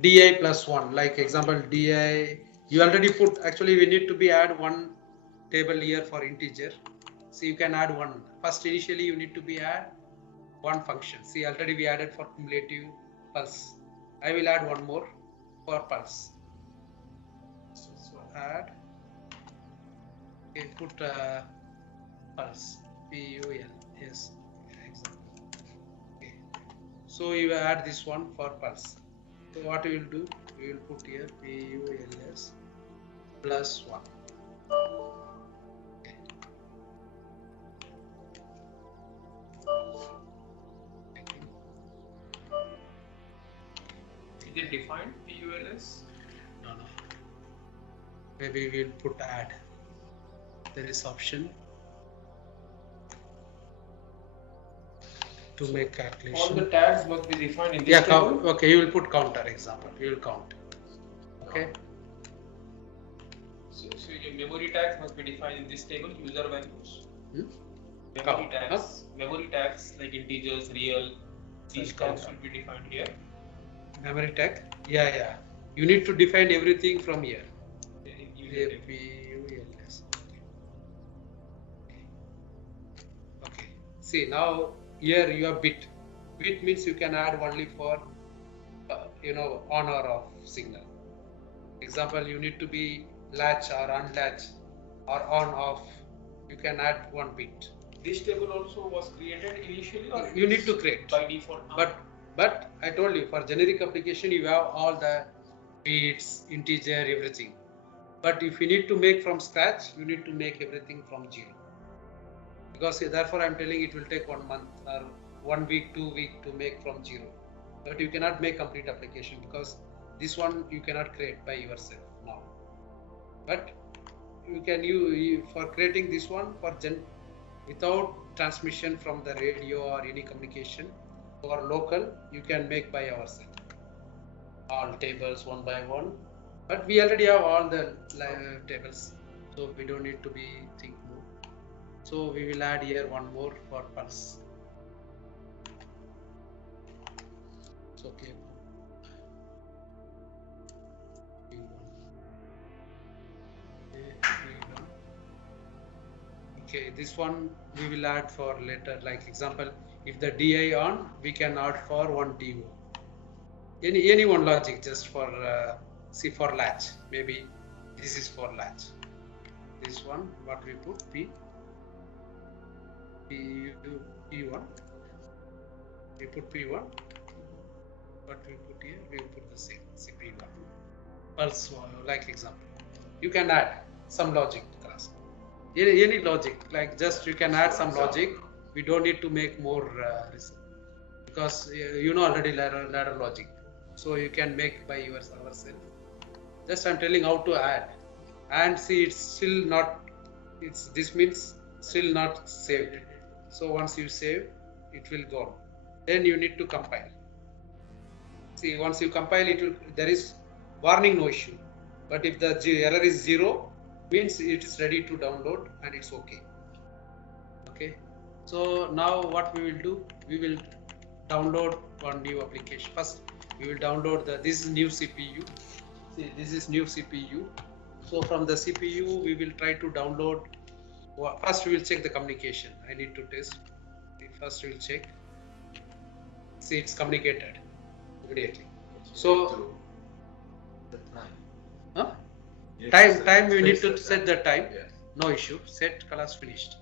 DI plus 1, like example DI, you already put, actually we need to be add one table here for integer. So you can add one. First initially you need to be add one function. See, already we added for cumulative pulse. I will add one more for pulse. So add, okay, put pulse, PUL, yes, example. Okay. So you add this one for pulse. So what you will do, we will put here PULS plus 1. Okay. Is it defined PULS? No. Maybe we'll put add. There is option to make calculation. All the tags must be defined in this table? Okay, you will put counter example. You will count. Okay. So your memory tags must be defined in this table, user values. Memory tags like integers, real, these tags should be defined here. Memory tag? Yeah. You need to define everything from here. PULS. Okay. See, now here you have bit. Bit means you can add only for on or off signal. Example, you need to be latch or unlatch or on off. You can add one bit. This table also was created initially, or you need to create by default now? But I told you, for generic application you have all the bits, integer, everything. But if you need to make from scratch, you need to make everything from 0. Because therefore I am telling it will take 1 month or 1 week, 2 weeks to make from 0. But you cannot make complete application because this one you cannot create by yourself now. But you can use for creating this one for without transmission from the radio or any communication or local, you can make by ourselves all tables one by one. But we already have all the tables, so we don't need to think more. So we will add here one more for pulse. It's okay. Okay, this one we will add for later. Like example, if the DI on, we can add for 1 DO. Any one logic just for for latch. Maybe this is for latch. This one, what we put P1. We put P1. What we put here, we put the same P1. Pulse, like example. You can add some logic class. Any logic, like just you can add some logic. We don't need to make more because you know already ladder logic. So you can make by yourself. Just I'm telling how to add. And see, it's still not. This means still not saved. So once you save, it will go. Then you need to compile. See, once you compile, there is warning no issue. But if the error is 0, means it is ready to download and it's okay. Okay. So now what we will do? We will download one new application. First, we will download this is new CPU. See, this is new CPU. So from the CPU, we will try to download. First, we will check the communication. I need to test. First, we will check. See, it's communicated immediately. So the time. Huh? Yes, Time we need to the set the time. Yes. No issue. Set class finished.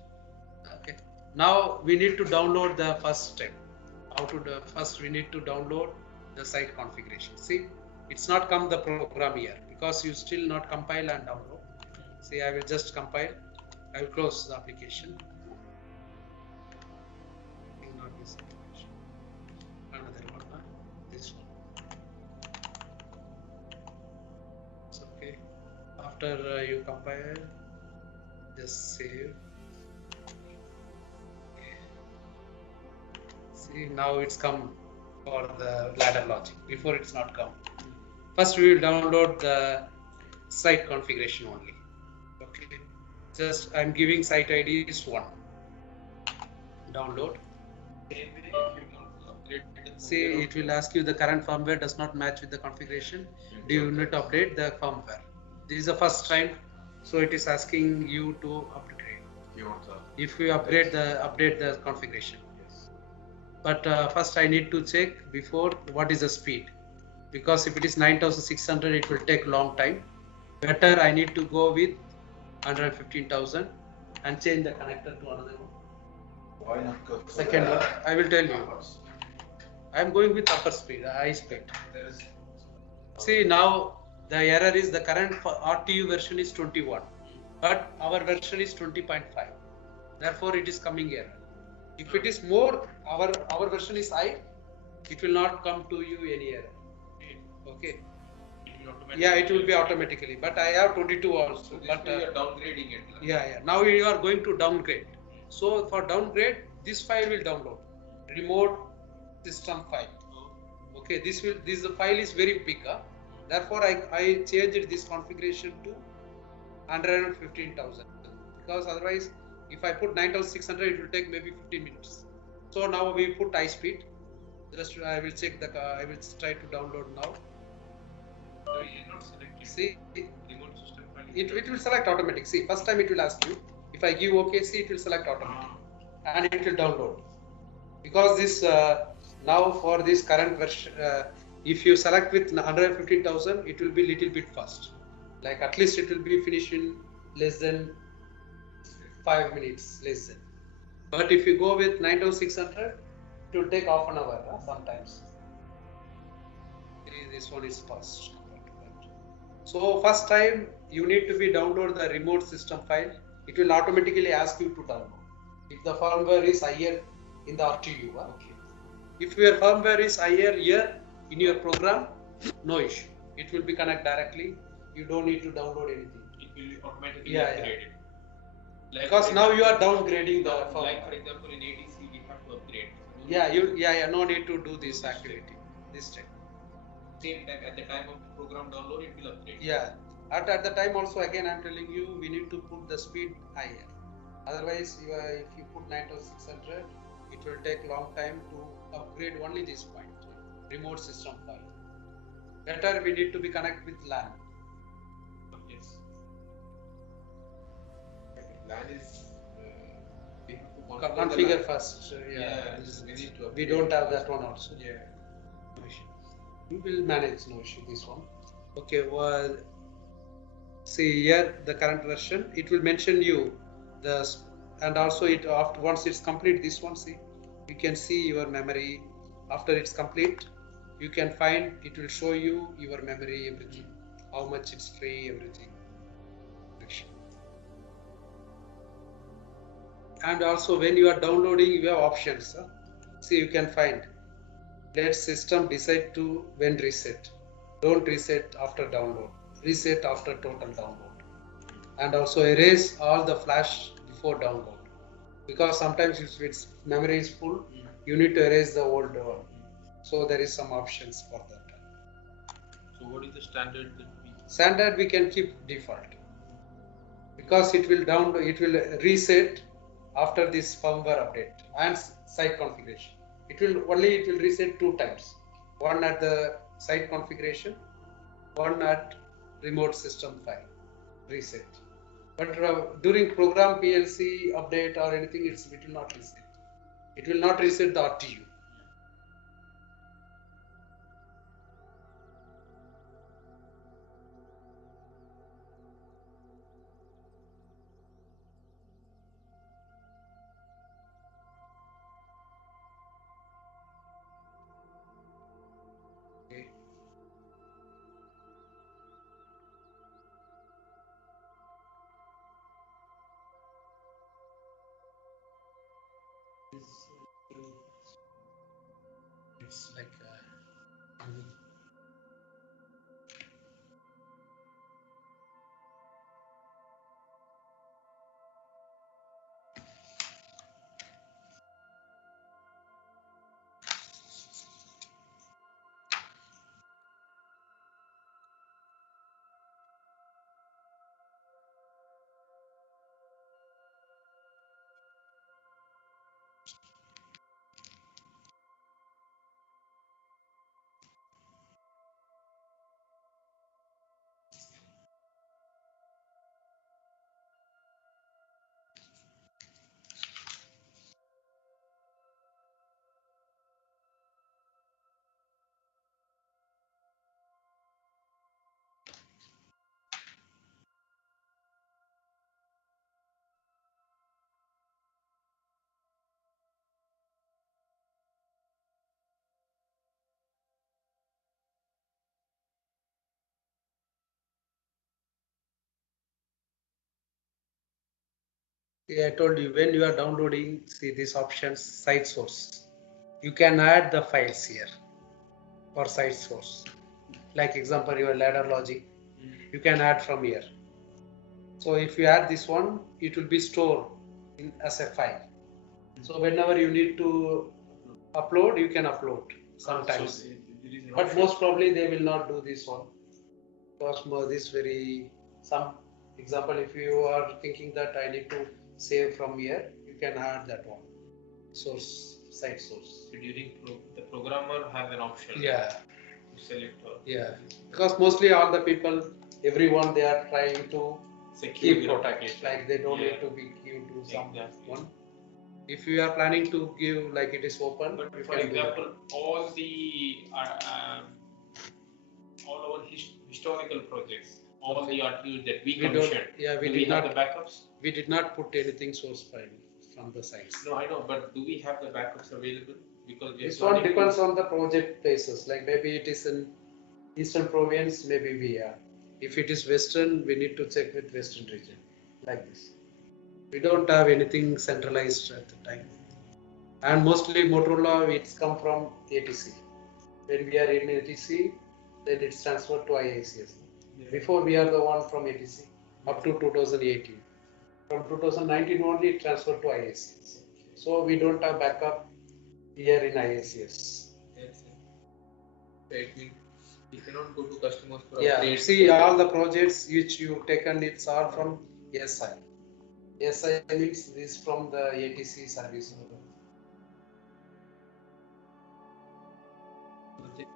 Okay. Now we need to download the first step. First we need to download the site configuration. See, it's not come the program here because you still not compile and download. See, I will just compile. I will close the application. Not this application. Another one. This one. It's okay. After you compile, just save. Okay. See, now it's come for the ladder logic. Before it's not come. First we will download the site configuration only. Okay. Just I'm giving site ID is 1. Download. See, it will ask you the current firmware does not match with the configuration. Do you need to update the firmware? This is the first time, so it is asking you to upgrade. If you update the configuration. Yes. But first I need to check before what is the speed, because if it is 9600 it will take long time. Better I need to go with 115,000 and change the connector to another one. Why not go for Second one, I will tell you. I am going with upper speed, high speed. See, now the error is the current RTU version is 21, but our version is 20.5. Therefore, it is coming error. If it is more, our version is high, it will not come to you any error. Okay. Yeah, it will be automatically. But I have 22 also. So this but way you are downgrading it. Like. yeah. Now you are going to downgrade. So for downgrade, this file will download. Remote system file. Okay, this file is very big. Therefore, I changed this configuration to 115,000 because otherwise, if I put 9,600, it will take maybe 15 minutes. So now we put high speed. Just I will check the. I will try to download now. So you're not selecting. See, remote system file. it will select automatic. See, first time it will ask you. If I give OK, see, it will select automatic, and it will download. Because this now for this current version, if you select with 115,000, it will be little bit fast. Like at least it will be finished in less than 5 minutes, less than. But if you go with 9,600, it will take half an hour sometimes. This one is fast. So first time you need to be download the remote system file. It will automatically ask you to download. If the firmware is higher in the RTU. Okay. If your firmware is higher here in your program, no issue. It will be connect directly. You don't need to download anything. It will automatically upgrade it. Like because now you are downgrading the firmware. Like for example in ADC we have to upgrade. So no need to do this activity. This check. Same time at the time of the program download it will upgrade. Yeah. At the time also again I'm telling you we need to put the speed higher. Otherwise if you put 9,600 it will take long time to upgrade only this point. Remote system file. Better we need to be connected with LAN. Yes. LAN is we have to configure first. We don't have that one also. Yeah. We will manage, no issue, this one. Okay, well, see here the current version, it will mention you and also it after once it's complete this one, see, you can see your memory. After it's complete, you can find it will show you your memory, everything, how much it's free, everything. And also when you are downloading, you have options. See, you can find. Let system decide to when reset. Don't reset after download. Reset after total download. And also erase all the flash before download. Because sometimes if its memory is full, you need to erase the old one. So there is some options for that. So what is the standard that we? Standard we can keep default. Because it will it will reset after this firmware update and site configuration. It will reset 2 times. One at the site configuration, one at remote system file reset. But during program PLC update or anything, it will not reset. It will not reset the RTU. Okay. It's like See, I told you when you are downloading, see this option site source. You can add the files here for site source. Like example, your ladder logic, you can add from here. So if you add this one, it will be stored as a file. So whenever you need to upload, you can upload sometimes. But most probably they will not do this one. Because this very, some example, if you are thinking that I need to save from here, you can add that one. Source, site source. So during the programmer has an option. Yeah. To select or Yeah. Because mostly all the people, everyone, they are trying to secure keep your protect. application. Like they don't Yeah. need to be queued to someone. Exactly. If you are planning to give like it is open, But you for can do it. example, all our historical projects, all Okay. the RTUs that we We don't- commissioned, yeah, we do did we have not- the backups? We did not put anything source file from the sites. No, I know, but do we have the backups available? Because we are This one planning depends to, on the project basis. Like maybe it is in Eastern Province, maybe we are. If it is Western, we need to check with Western region. Like this. We don't have anything centralized at the time. And mostly Motorola, it's come from ATC. When we are in ATC, then it's transferred to IACS. Yeah. Before we are the one from ATC up to 2018. From 2019 only it transferred to IACS. So we don't have backup here in IACS. yes, it means we cannot go to customers for Yeah, upgrades. see all the projects which you've taken, it's all from SI. SI means this from the ATC service.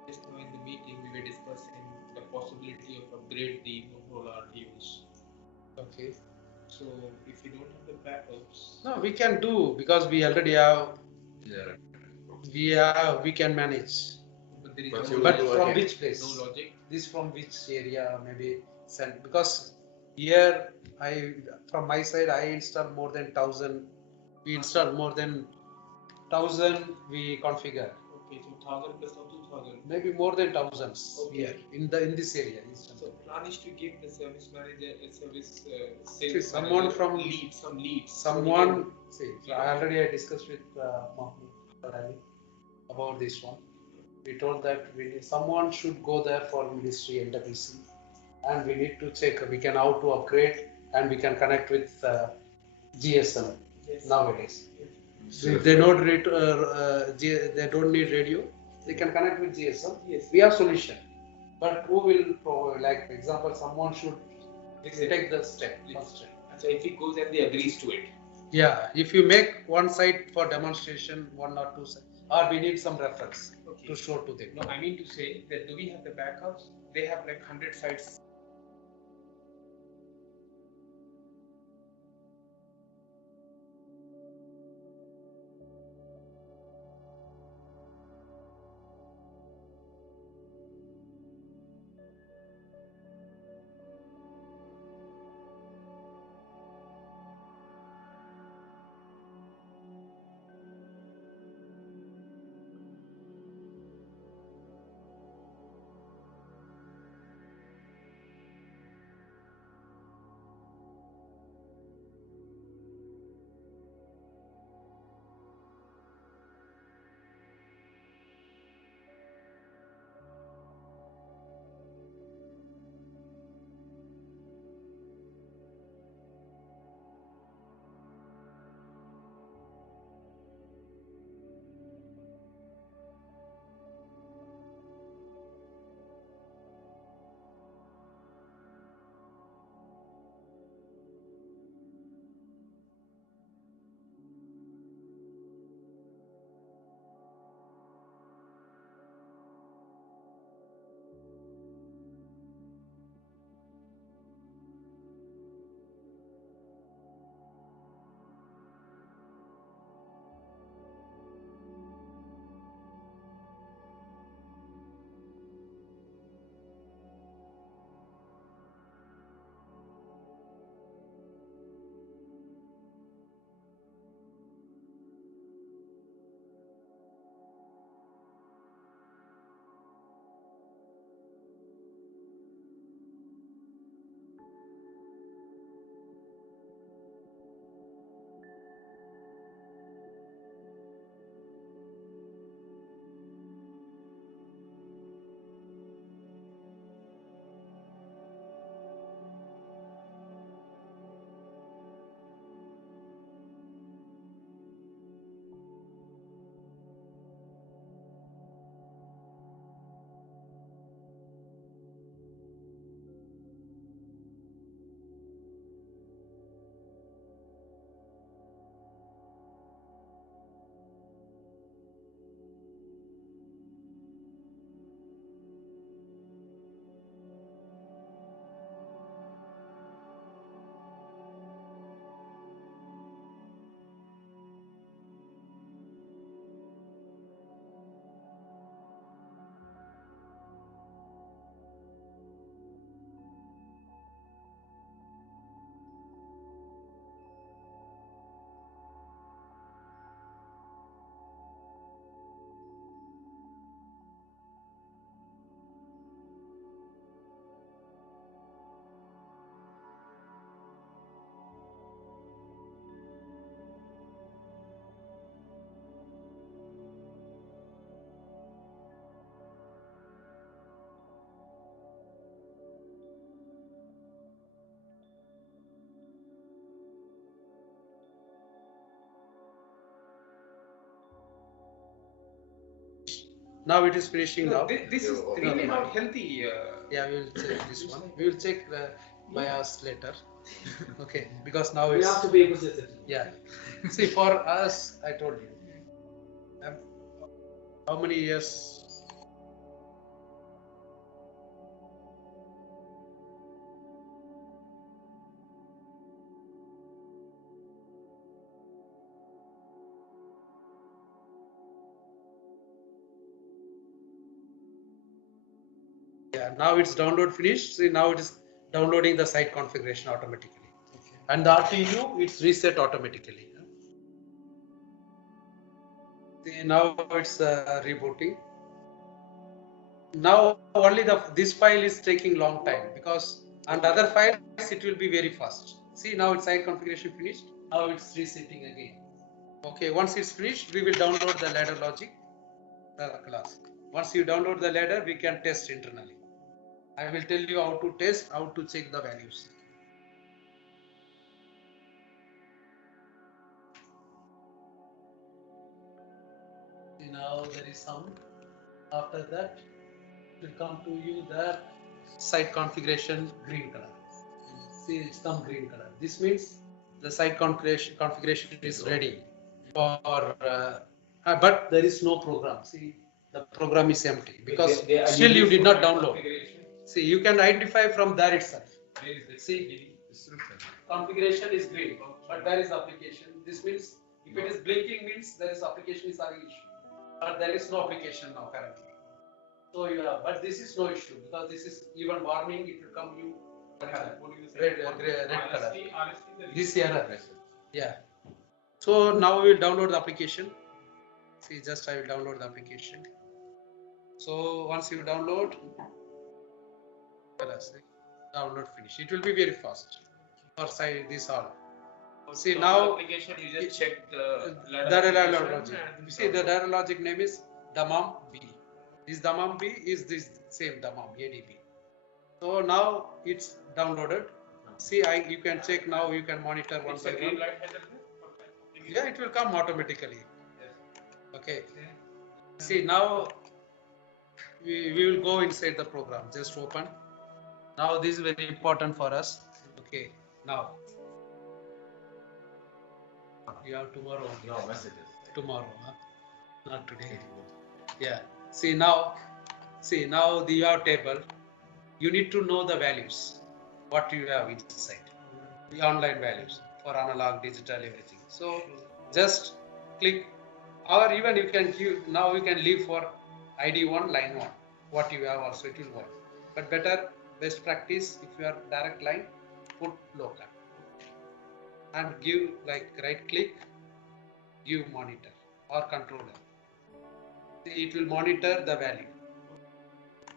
Just now in the meeting, we were discussing the possibility of upgrade the Motorola RTUs. Okay. So if you don't have the backups, No, we can do because we already have. Yeah. We can manage. but there is But no you But will do from again. which place? no logic. This from which area? Maybe send because here from my side I install more than 1,000. We install more than 1,000. We configure. Okay, so 1000 plus or 2000. Maybe more than thousands Okay. here in this area. So plan is to give the service manager a service See, sales someone manager from some leads. someone. See, so I discussed with Mahmood about this one. We told that someone should go there for ministry NWC, and we need to check we can how to upgrade and we can connect with GSM Yes. nowadays. So If they don't they don't need radio, they can connect with GSM. Yes. We have solution, but who will provide? Like example, someone should take the step. First step. So if he goes and they agrees to it. Yeah, if you make one site for demonstration, 1 or 2 sites, or we need some reference Okay. to show to them. No, I mean to say that do we have the backups? They have like 100 sites. Now it is finishing now. This is really not healthy. Yeah, we will check this one. We will check BIOS later. Okay, because now We it's have to be inquisitive. yeah. See, for us, I told you. How many years? Yeah, now it's download finished. See, now it is downloading the site configuration automatically. Okay. And the RTU, it's reset automatically. See, now it's rebooting. Now only this file is taking long time because and other files it will be very fast. See, now it's site configuration finished. Now it's resetting again. Okay, once it's finished, we will download the ladder logic class. Once you download the ladder, we can test internally. I will tell you how to test, how to check the values. Now there is some. After that, it will come to you the site configuration green color. See, it's come green color. This means the site configuration is ready for, but there is no program. See, the program is empty because still you did not download. See, you can identify from there itself. See, configuration is green, but there is application. This means if it is blinking means there is application is having issue, but there is no application now currently. So yeah, but this is no issue because this is even warning. It will come you red color. This error. Yeah. So now we will download the application. See, just I will download the application. So once you download, download finish. It will be very fast. For side this all. See So now application you just check the ladder logic. You see the ladder logic name is Damam B. This Damam B is this same Damam ADB. So now it's downloaded. See, you can check now. You can monitor one by one. Yeah, it will come automatically. Okay. See now we will go inside the program. Just open. Now this is very important for us. Okay. Now you have tomorrow. No messages. Tomorrow, huh? Not today. Yeah. See now you have table. You need to know the values. What you have inside. The online values for analog, digital, everything. So just click, or even you can give, now you can leave for ID1 line 1 what you have also, it will work, but better best practice if you are direct line, put local and give like right click, give monitor or controller. It will monitor the value.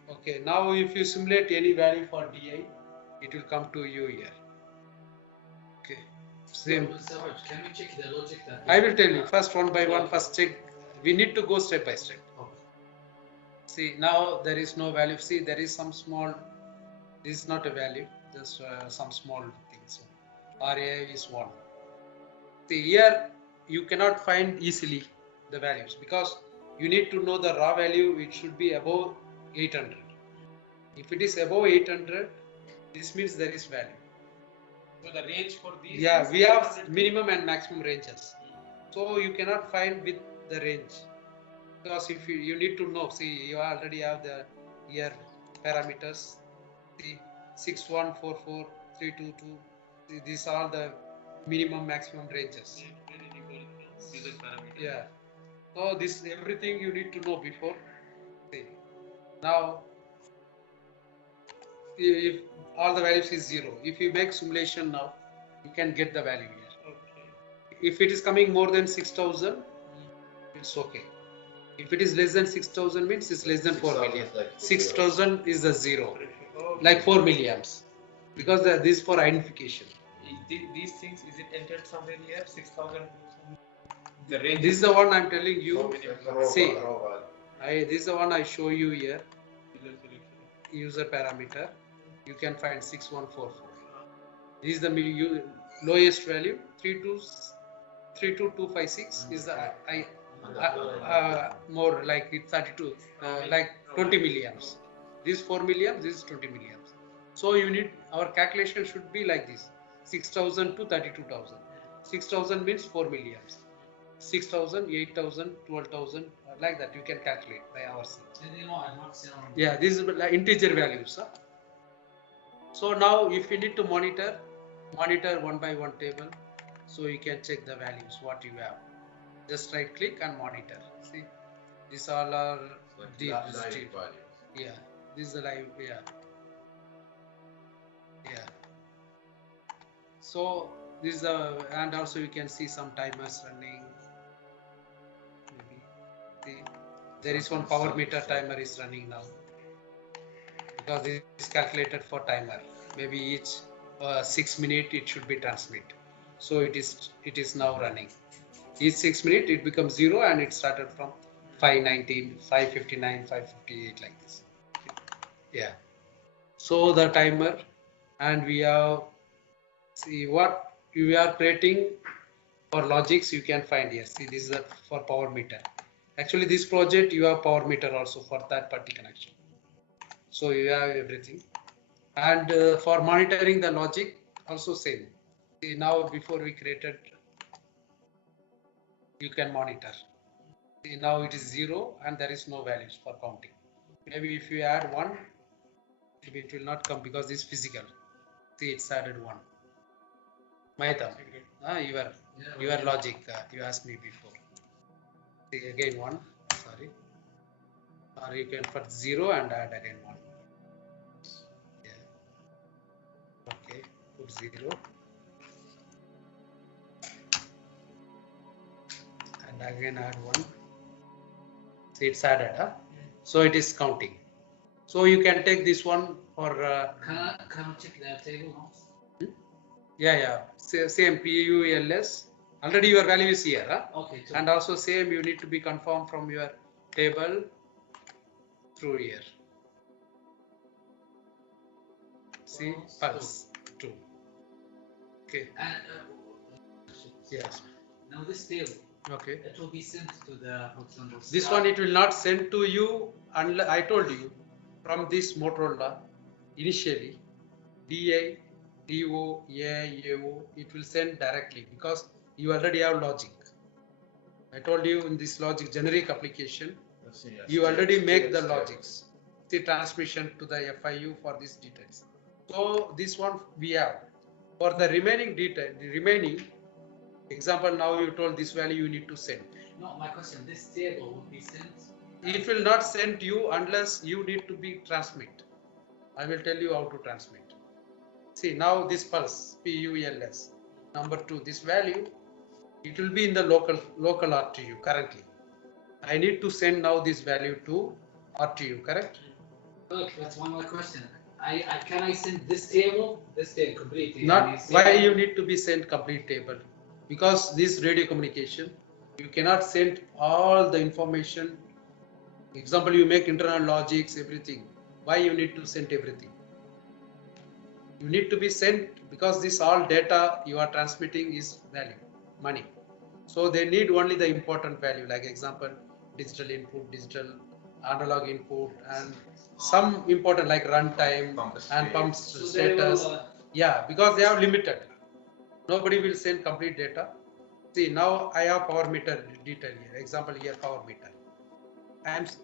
Okay, now if you simulate any value for DI, it will come to you here. Okay, same. Can we check the logic that I will tell you first one by one. First check. We need to go step by step. Okay. See now there is no value. See there is some small. This is not a value. Just some small things. RAI is 1. See here you cannot find easily the values because you need to know the raw value. It should be above 800. If it is above 800, this means there is value. So the range for these. Yeah, we have minimum and maximum ranges. So you cannot find with the range because if you need to know. See, you already have the here parameters. See 6144 322. See, these are the minimum maximum ranges. Yeah. So this everything you need to know before. See, now if all the values is 0, if you make simulation now, you can get the value here. Okay. If it is coming more than 6000, it's okay. If it is less than 6000 means it's less than 4 million. 6000 is the 0, like 4 milliamps, because this is for identification. These things, is it entered somewhere here? 6000. The range. This is the one I'm telling you. See, this is the one I show you here. User parameter. You can find 6144. This is the lowest value. 32256 is the more like it's 32, like 20 milliamps. This 4 milliamps, this is 20 milliamps. So you need, our calculation should be like this: 6,000 to 32,000. 6,000 means 4 milliamps. 6,000, 8,000, 12,000, like that you can calculate by ourselves. Yeah, this is like integer values. Huh? So now if you need to monitor one by one table, so you can check the values what you have. Just right click and monitor. See, these all are deep. Live values. Yeah, this is the live. Yeah, yeah. So this is the, and also you can see some timers running. Maybe see, there is one power meter timer is running now, because this is calculated for timer. Maybe each 6 minutes it should be transmit. So it is now running. Each 6 minutes it becomes 0 and it started from 519, 559, 558 like this. Yeah. So the timer, and we have, see what you are creating for logics, you can find here. See, this is for power meter. Actually this project you have power meter also for third party connection. So you have everything. And for monitoring the logic also same. See, now before we created, you can monitor. See, now it is 0 and there is no values for counting. Maybe if you add 1, maybe it will not come because this is physical. See, it's added 1. My thumb. Your logic, you asked me before. See, again 1, sorry. Or you can put 0 and add again 1. Yeah. Okay, put 0. And again add 1. See, it's added, huh? So it is counting. So you can take this one for. Can I check the table now? Yeah. Same PULS. Already your value is here, huh? Okay. And also same, you need to be confirmed from your table through here. See, pulse 2. Okay. And Yes. now this table. Okay. It will be sent to the, for example, This SCADA. one it will not send to you unless I told you from this Motorola initially DA, DO, AO, it will send directly because you already have logic. I told you in this logic generic application, you already make the logics, the transmission to the FIU for these details. So this one we have. For the remaining detail, the remaining example, now you told this value you need to send. No, my question, this table will be sent. It will not send you unless you need to be transmit. I will tell you how to transmit. See, now this pulse PULS number 2, this value, it will be in the local RTU currently. I need to send now this value to RTU, correct? Look, that's one more question. Can I send this table completely? Not why you need to be sent complete table, because this radio communication you cannot send all the information. Example, you make internal logics, everything. Why you need to send everything? You need to be sent because this all data you are transmitting is value, money. So they need only the important value, like example, digital input, digital analog input, and some important like runtime and pump status. Yeah, because they are limited. Nobody will send complete data. See, now I have power meter detail here. Example here, power meter.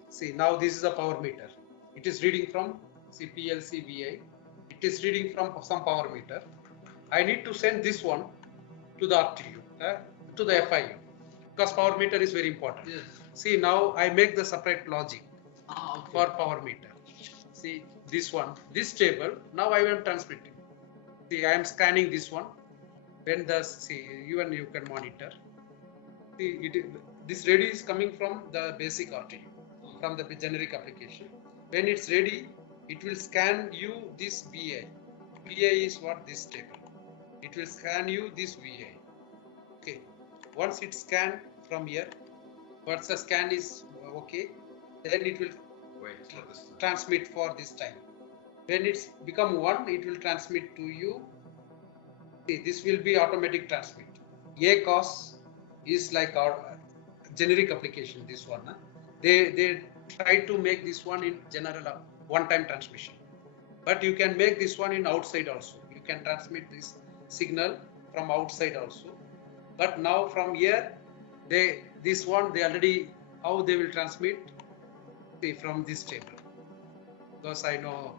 See, now this is a power meter. It is reading from PLC VI. It is reading from some power meter. I need to send this one to the RTU, to the FIU, because power meter is very important. Yes. See, now I make the separate logic Okay. for power meter. See, this one, this table, now I am transmitting. See, I am scanning this one. When even you can monitor. See, this ready is coming from the basic RTU, from the generic application. When it's ready, it will scan you this VA. VA is what? This table. It will scan you this VA. Okay. Once it's scanned from here, once the scan is okay, then it will Wait for this. transmit for this time. When it's become 1, it will transmit to you. See, this will be automatic transmit. ACOS is like our generic application, this one. They try to make this one in general one-time transmission. But you can make this one in outside also. You can transmit this signal from outside also. But now from here, they already, how they will transmit, see, from this table. Because I know,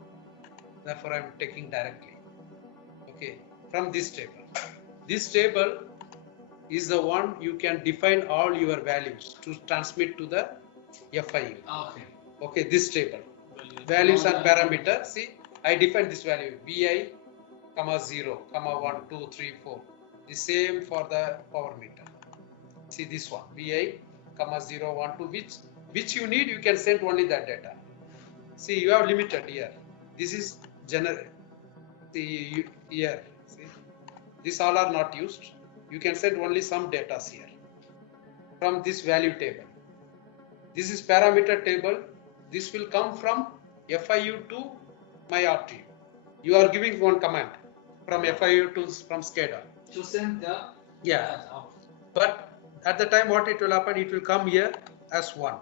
therefore I am taking directly. Okay, from this table. This table is the one you can define all your values to transmit to the FIU. Okay. Okay, this table. Values and parameters. See, I define this value VI, comma 0, comma 1, 2, 3, 4. The same for the power meter. See this one, VI, comma 0, 1, 2, which you need, you can send only that data. See, you have limited here. This is general. See here. See, these all are not used. You can send only some data here from this value table. This is parameter table. This will come from FIU to my RTU. You are giving one command from FIU to from SCADA. To send the But at the time what it will happen, it will come here as 1.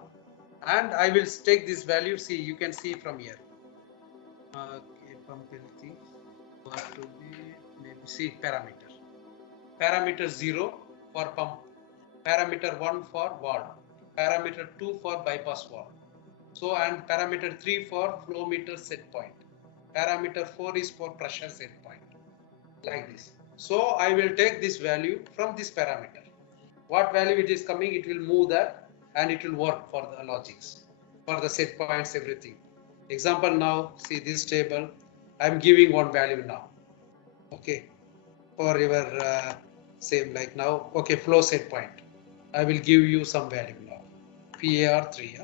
And I will take this value. See, you can see from here. Okay, pump LT. What to be, maybe see parameter. Parameter 0 for pump. Parameter 1 for valve. Parameter 2 for bypass valve. So, and parameter 3 for flow meter set point. Parameter 4 is for pressure set point. Like this. So I will take this value from this parameter. What value it is coming, it will move that and it will work for the logics, for the set points, everything. Example now, see this table, I am giving one value now. Okay, for your same like now, okay, flow set point. I will give you some value now. PAR 3.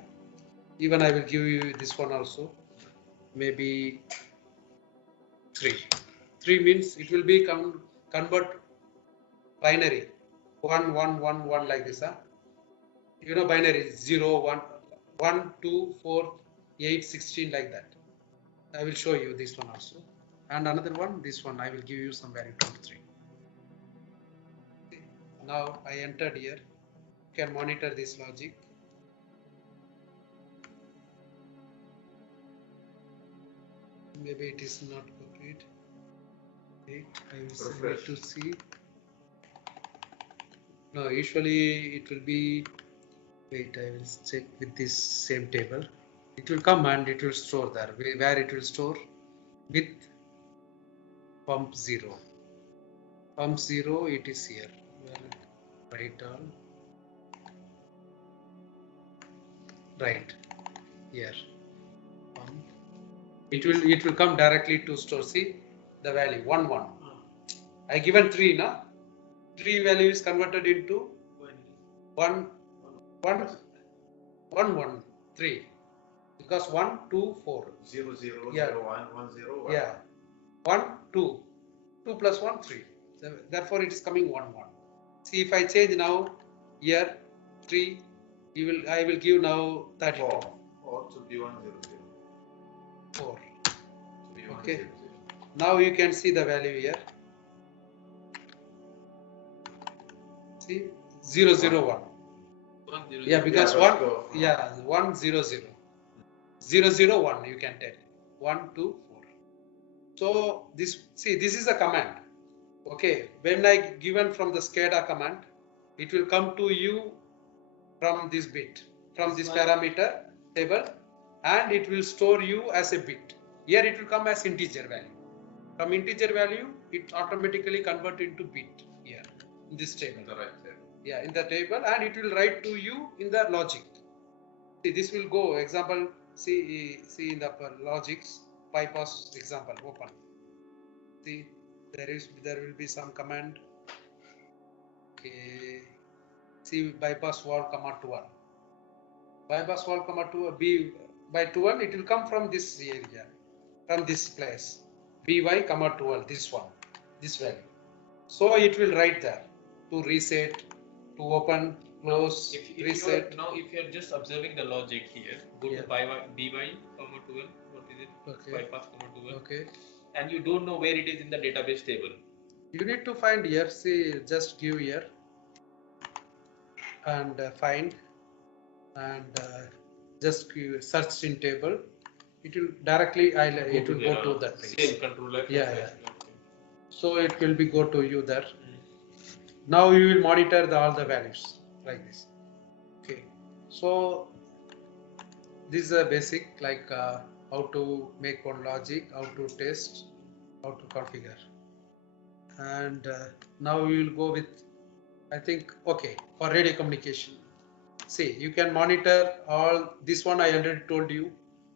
Even I will give you this one also. Maybe 3. 3 means it will be convert binary 1 1 1 1 like this. You know binary 0 1 1 2 4 8 16 like that. I will show you this one also, and another one, this one I will give you some value 23. Now I entered here. You can monitor this logic. Maybe it is not complete. Okay, I will select to see. No, usually it will be, wait, I will check with this same table. It will come and it will store there, where it will store with pump 0. Pump 0, it is here. Right on. Right here. Pump. It will come directly to store. See the value 1 1. I given 3 now. 3 value is converted into 1 1 1 1 3, because 1 2 4 0 0 yeah. 0 1 1 0 1. Yeah, 1 2 2 plus 1 3. So therefore it is coming 1 1. See, if I change now here 3, I will give now 32. 4 should be 1 0 0. 4. Should be 1 Okay. 0 0. Now you can see the value here. See 0 0 1. Yeah, because Yeah, 1 go. yeah 1 0 0 0 0 1 you can tell 1 2 4. So this, see, this is a command. Okay, when I given from the SCADA command, it will come to you from this bit, from this parameter table, and it will store you as a bit. Here it will come as integer value. From integer value, it automatically convert into bit here in this table. The right there. Yeah, in the table, and it will write to you in the logic. See, this will go example. See in the logics bypass example open. See, there will be some command. Okay. See, bypass valve comma 12. Bypass valve comma 2 B by 12, it will come from this area, from this place. By comma 12, this one, this value. So it will write there to reset, to open, close, reset. Now, if you are just observing the logic here, go to by comma 12. What is it? Okay. Bypass comma 12. Okay. And you don't know where it is in the database table. You need to find here. See, just give here. and find and just search in table. It will directly it will go to that place. Same controller. Yeah. So it will be go to you there. Now you will monitor all the values like this. Okay. So this is a basic like how to make one logic, how to test, how to configure. And now we will go with, I think, okay, for radio communication. See, you can monitor all this one. I already told you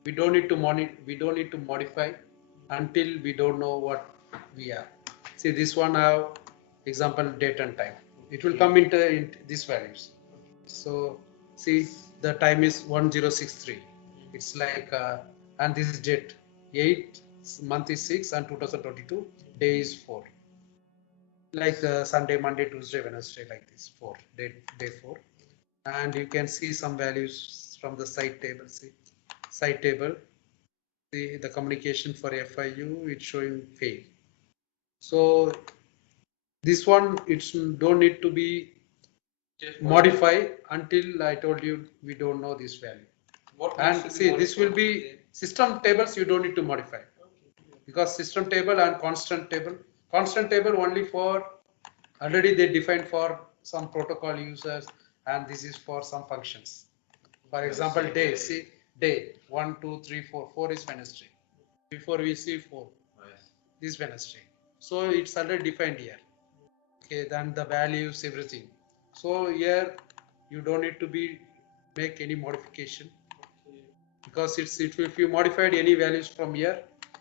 we don't need to monitor, we don't need to modify until we don't know what we are. See, this one have example date and time. It will come into these values. So see, the time is 1063. It's like and this is date 8, month is 6, and 2022, day is 4. Like Sunday, Monday, Tuesday, Wednesday, like this 4, day 4. And you can see some values from the site table. See, site table, see the communication for FIU, it's showing fail. So this one, it's don't need to be modify until I told you we don't know this value. And see, this will be system tables, you don't need to modify because system table and constant table only for already they defined for some protocol users, and this is for some functions. For example, day, see, day 1, 2, 3, 4, 4 is Wednesday. Before we see 4, this Wednesday. So it's already defined here. Okay, then the values, everything. So here you don't need to be make any modification because it will, if you modified any values from here,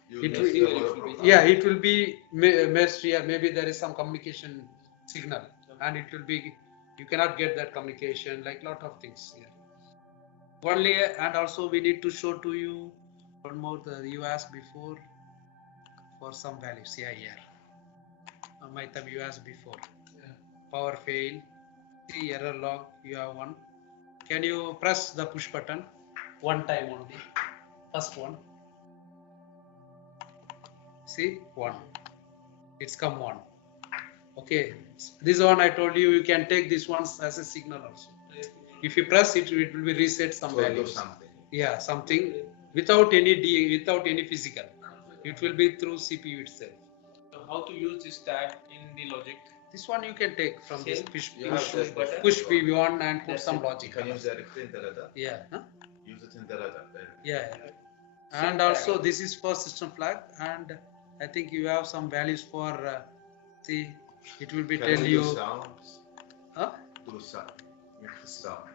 it will be messed here. Maybe there is some communication signal and it will be, you cannot get that communication, like lot of things here. Only, and also we need to show to you one more, you asked before for some values. Yeah, here. Maitab, you asked before. Power fail. See error log, you have one. Can you press the push button one time only? First one. See, 1. It's come 1. Okay, this one I told you, you can take this one as a signal also. If you press it, it will be reset some value. Yeah, something without any physical. It will be through CPU itself. So how to use this tag in the logic? This one you can take from this push push PV1 and put some logic. You can use directly in the radar. Yeah. Huh? Use it in the radar. Yeah. And also this is for system flag, and I think you have some values for see, it will be Can tell we you do sounds? huh? Do sound. Make the sound.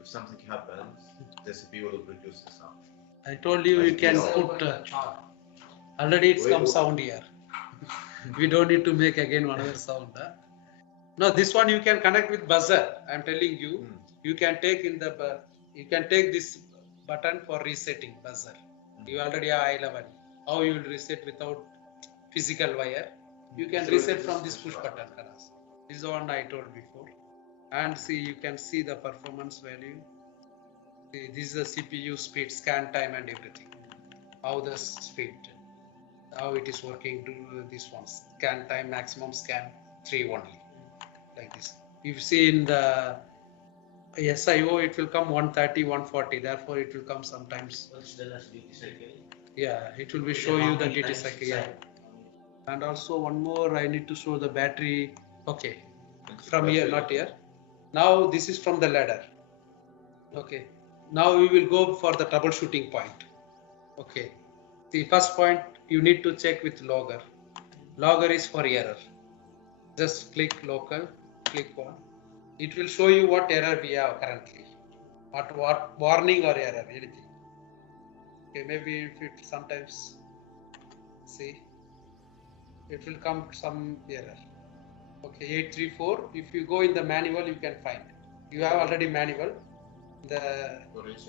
If something happens, the CPU will produce the sound. I told you you can put already it's come sound here. We don't need to make again another sound. Huh? No, this one you can connect with buzzer. I'm telling you, you can take in the you can take this button for resetting buzzer. You already have high level. How you will reset without physical wire? You can reset from this push button. This is the one I told before. And see, you can see the performance value. See, this is the CPU speed, scan time, and everything. How the speed, how it is working. Do this one, scan time, maximum scan 3 only, like this. If you see in the SIO, it will come 130, 140. Therefore, it will come sometimes. What's the last duty cycle? Yeah, it will be show you the duty cycle. Yeah. And also one more, I need to show the battery. Okay, from here, not here. Now this is from the ladder. Okay, now we will go for the troubleshooting point. Okay, the first point you need to check with logger. Logger is for error. Just click local, click on. It will show you what error we have currently. What warning or error, anything. Okay, maybe if it sometimes see, it will come some error. Okay, 834. If you go in the manual, you can find. You have already manual, the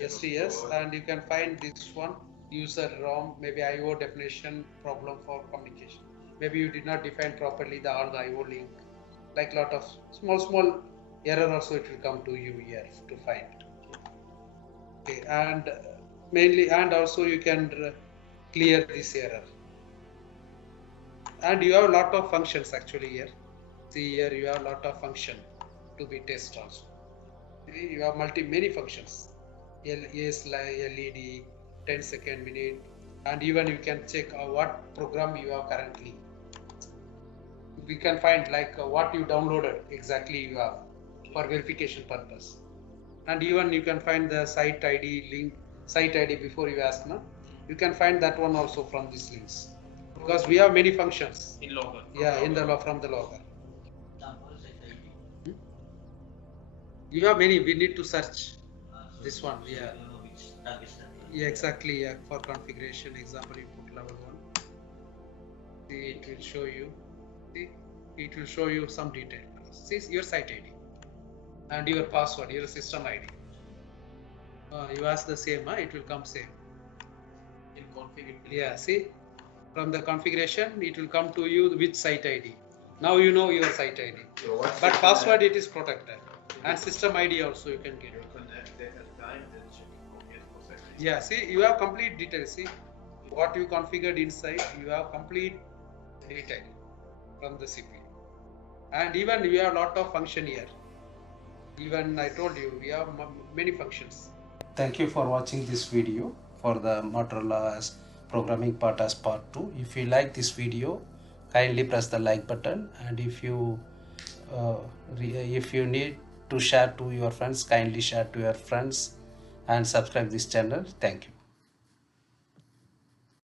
STS, and you can find this one, user ROM, maybe IO definition problem for communication. Maybe you did not define properly all the IO link, like lot of small error also it will come to you here to find. Okay, and mainly, and also you can clear this error. And you have a lot of functions actually here. See here you have a lot of function to be tested also. See, you have many functions. LED, 10-second, minute, and even you can check what program you have currently. We can find like what you downloaded exactly you have for verification purpose. And even you can find the site ID link, site ID before you ask, no? You can find that one also from these links. Because we have many functions. In logger. Yeah, in the from the logger. Example, site ID. You have many, we need to search So this one, so yeah. you know which tag is that. Yeah, exactly, yeah. For configuration, example, you put level 1. See, it will show you. See, it will show you some detail. See, your site ID and your password, your system ID. You ask the same, it will come same. In config, it will Yeah, see, from the configuration, it will come to you with site ID. Now you know your site ID. So once But you password, connect, it is protected. And system ID also you can get. you connect data time, then check okay for second. Yeah, see, you have complete details. See, what you configured inside, you have complete detail from the CPU. And even we have lot of function here. Even I told you, we have many functions. Thank you for watching this video for the Motorola as programming part as part 2. If you like this video, kindly press the like button, and if you need to share to your friends, kindly share to your friends and subscribe this channel. Thank you.